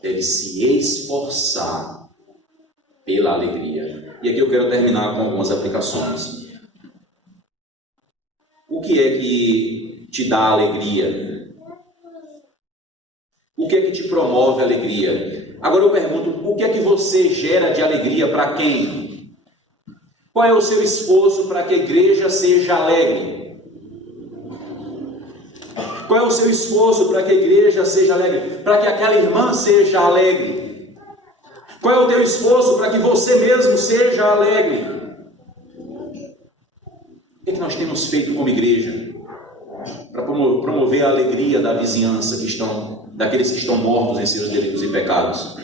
Deve se esforçar pela alegria. E aqui eu quero terminar com algumas aplicações. O que é que te dá alegria? O que é que te promove alegria? Agora eu pergunto, o que é que você gera de alegria para quem? Qual é o seu esforço para que a igreja seja alegre? Qual é o seu esforço para que a igreja seja alegre? Para que aquela irmã seja alegre? Qual é o teu esforço para que você mesmo seja alegre? O que é que nós temos feito como igreja para promover a alegria da vizinhança daqueles que estão mortos em seus delitos e pecados?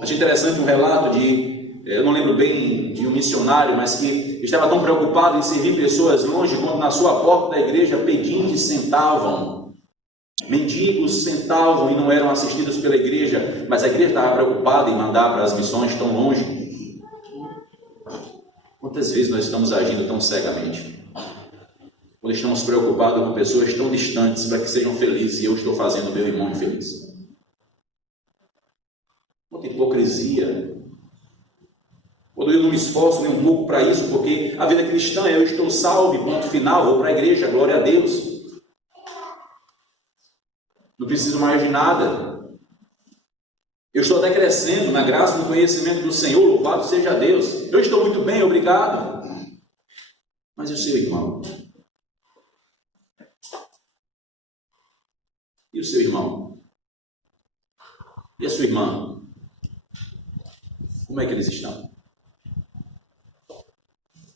Achei interessante um relato eu não lembro bem de um missionário, mas que estava tão preocupado em servir pessoas longe, quando na sua porta da igreja pedintes sentavam, mendigos sentavam e não eram assistidos pela igreja, mas a igreja estava preocupada em mandar para as missões tão longe. Quantas vezes nós estamos agindo tão cegamente? Quando estamos preocupados com pessoas tão distantes para que sejam felizes e eu estou fazendo meu irmão infeliz. Quanta hipocrisia. Quando eu não me esforço nem um pouco para isso, porque a vida cristã é eu estou salvo, ponto final, vou para a igreja, glória a Deus. Não preciso mais de nada. Eu estou até crescendo na graça e no conhecimento do Senhor, louvado seja Deus. Eu estou muito bem, obrigado. Mas e o seu irmão? E o seu irmão? E a sua irmã? Como é que eles estão?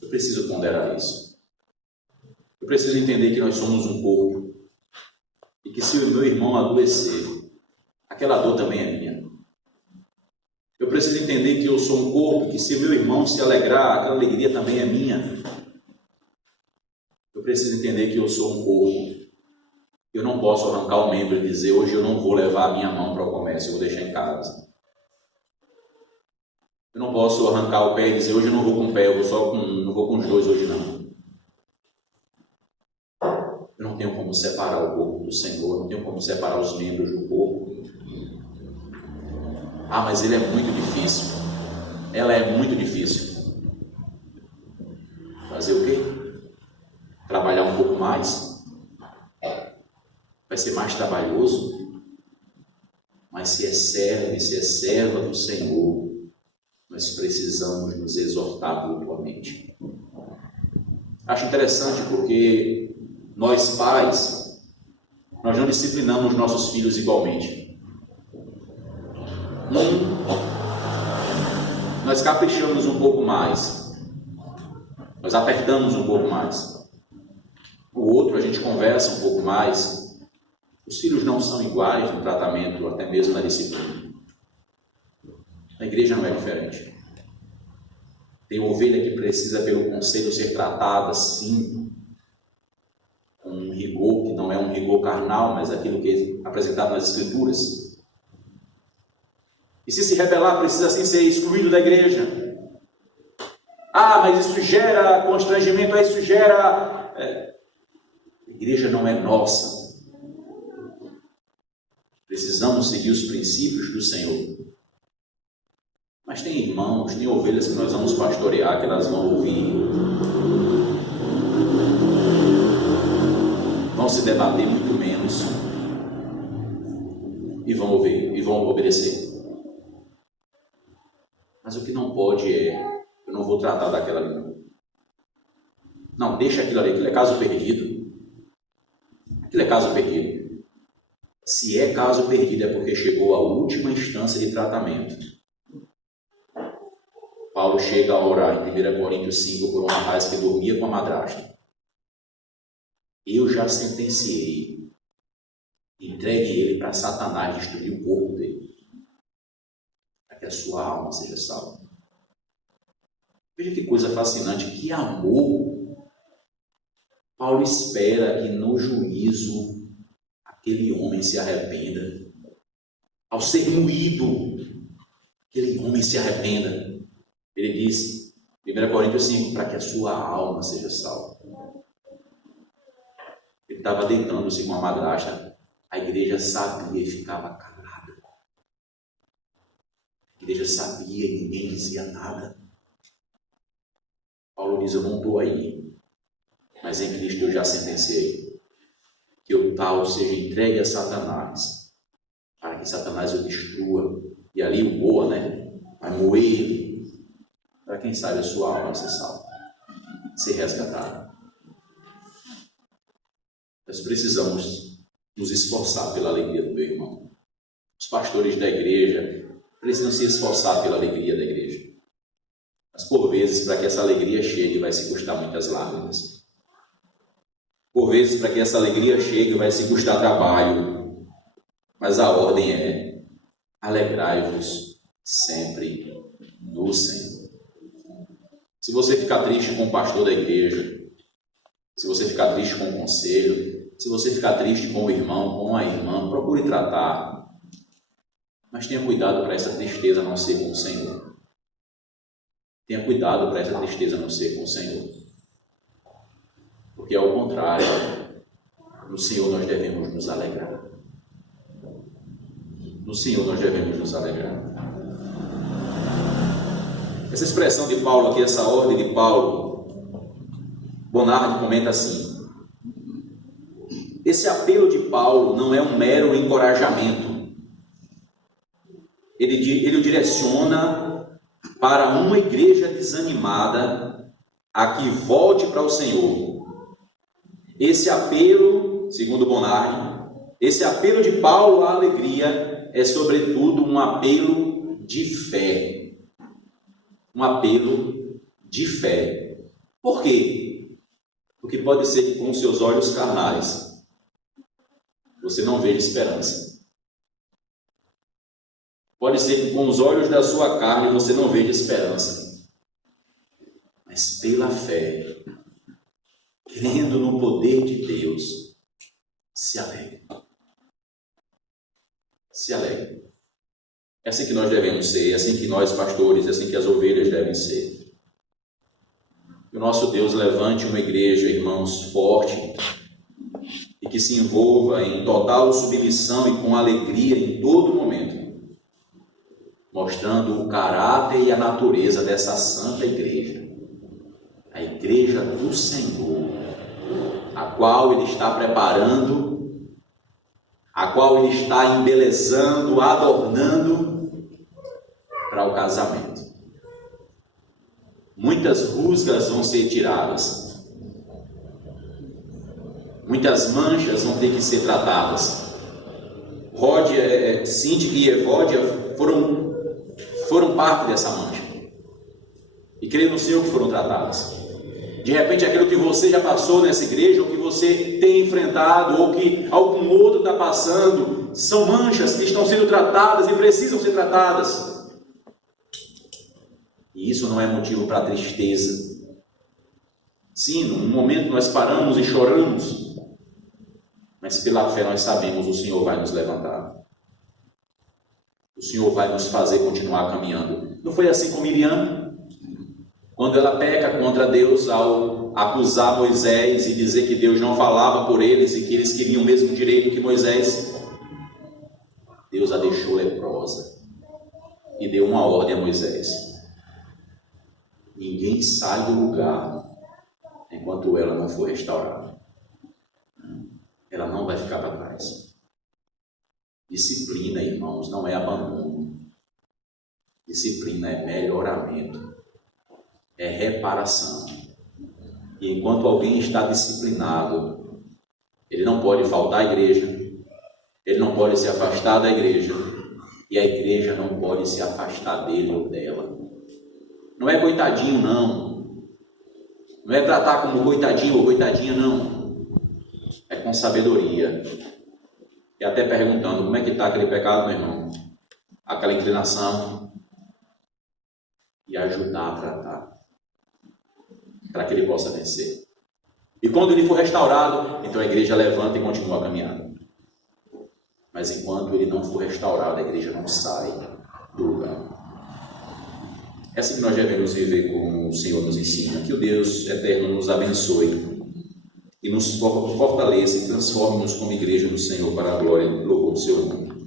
Eu preciso ponderar isso. Eu preciso entender que nós somos um corpo. E que se o meu irmão adoecer, aquela dor também é minha. Eu preciso entender que eu sou um corpo e que se o meu irmão se alegrar, aquela alegria também é minha. Eu preciso entender que eu sou um corpo. Eu não posso arrancar o membro e dizer, hoje eu não vou levar a minha mão para o comércio, eu vou deixar em casa. Eu não posso arrancar o pé e dizer, hoje eu não vou com o pé, não vou com os dois hoje não. Eu não tenho como separar o corpo do Senhor, não tenho como separar os membros do corpo. Ah, mas ele é muito difícil. Ela é muito difícil. Fazer o quê? Trabalhar um pouco mais? Vai ser mais trabalhoso? Mas se é servo e se é serva do Senhor, nós precisamos nos exortar mutuamente. Acho interessante porque nós pais, nós não disciplinamos nossos filhos igualmente. Nós caprichamos um pouco mais, nós apertamos um pouco mais. O outro a gente conversa um pouco mais. Os filhos não são iguais no tratamento, até mesmo na disciplina. A igreja não é diferente. Tem ovelha que precisa pelo conselho ser tratada sim, com um rigor que não é um rigor carnal, mas aquilo que é apresentado nas Escrituras. E se rebelar, precisa sim ser excluído da igreja. Ah, mas isso gera constrangimento, isso gera... A igreja não é nossa. Precisamos seguir os princípios do Senhor. Mas tem irmãos, tem ovelhas que nós vamos pastorear, que elas vão ouvir. Vão se debater muito menos. E vão ouvir, e vão obedecer. Mas o que não pode eu não vou tratar daquela ali. Não, deixa aquilo ali, aquilo é caso perdido. Aquilo é caso perdido. Se é caso perdido é porque chegou à última instância de tratamento. Paulo chega a orar em 1 Coríntios 5 por um rapaz que dormia com a madrasta. Eu já sentenciei. Entregue ele para Satanás destruir o corpo dele. Para que a sua alma seja salva. Veja que coisa fascinante, que amor. Paulo espera que no juízo aquele homem se arrependa. ao ser moído, aquele homem se arrependa. Ele diz, 1 Coríntios 5, para que a sua alma seja salva. Ele estava deitando-se com a madrasta, a igreja sabia e ficava calada. A igreja sabia e ninguém dizia nada. Paulo diz, eu não estou aí, mas em Cristo eu já sentenciei que o tal seja entregue a Satanás, para que Satanás o destrua, e ali o moa, vai moer ele, para quem sabe a sua alma ser salva, ser resgatada. Nós precisamos nos esforçar pela alegria do meu irmão. Os pastores da igreja precisam se esforçar pela alegria da igreja. Mas por vezes, para que essa alegria chegue, vai se custar muitas lágrimas. Por vezes, para que essa alegria chegue, vai se custar trabalho. Mas a ordem é: alegrai-vos sempre no Senhor. Se você ficar triste com o pastor da igreja, se você ficar triste com o conselho, se você ficar triste com o irmão, com a irmã, procure tratar. Mas tenha cuidado para essa tristeza não ser com o Senhor. Tenha cuidado para essa tristeza não ser com o Senhor. Porque, ao contrário, no Senhor nós devemos nos alegrar. No Senhor nós devemos nos alegrar. Essa expressão de Paulo aqui, essa ordem de Paulo, Bonardi comenta assim: esse apelo de Paulo não é um mero encorajamento. Ele o direciona para uma igreja desanimada a que volte para o Senhor. Esse apelo, segundo Bonardi, esse apelo de Paulo à alegria é sobretudo um apelo de fé. Um apelo de fé. Por quê? Porque pode ser que com seus olhos carnais você não veja esperança. Pode ser que com os olhos da sua carne você não veja esperança. Mas pela fé, crendo no poder de Deus, se alegre. Se alegre. É assim que nós devemos ser, é assim que nós pastores, é assim que as ovelhas devem ser. Que o nosso Deus levante uma igreja, irmãos, forte, e que se envolva em total submissão e com alegria em todo momento, mostrando o caráter e a natureza dessa santa igreja, a igreja do Senhor, a qual Ele está preparando, a qual Ele está embelezando, adornando para o casamento. Muitas rusgas vão ser tiradas, muitas manchas vão ter que ser tratadas. Síndica e Evódia foram parte dessa mancha. E creio no Senhor que foram tratadas. De repente, aquilo que você já passou nessa igreja, ou que você tem enfrentado, ou que algum outro está passando, são manchas que estão sendo tratadas e precisam ser tratadas. E isso não é motivo para tristeza. Sim, num momento nós paramos e choramos, mas pela fé nós sabemos que o Senhor vai nos levantar. O Senhor vai nos fazer continuar caminhando. Não foi assim com Miriam? Quando ela peca contra Deus ao acusar Moisés e dizer que Deus não falava por eles e que eles queriam o mesmo direito que Moisés, Deus a deixou leprosa e deu uma ordem a Moisés: ninguém sai do lugar enquanto ela não for restaurada. Ela não vai ficar para trás. Disciplina, irmãos, não é abandono. Disciplina é melhoramento, é reparação. E enquanto alguém está disciplinado, ele não pode faltar à igreja, ele não pode se afastar da igreja, e a igreja não pode se afastar dele ou dela. Não é coitadinho, não. Não é tratar como coitadinho ou coitadinha, não. É com sabedoria. E até perguntando: como é que está aquele pecado, meu irmão? Aquela inclinação. E ajudar a tratar, para que ele possa vencer. E quando ele for restaurado, então a igreja levanta e continua a caminhada. mas enquanto ele não for restaurado, a igreja não sai do lugar. É assim que nós devemos viver como o Senhor nos ensina. Que o Deus eterno nos abençoe e nos fortaleça e transforme-nos como igreja do Senhor para a glória e louvor do seu nome.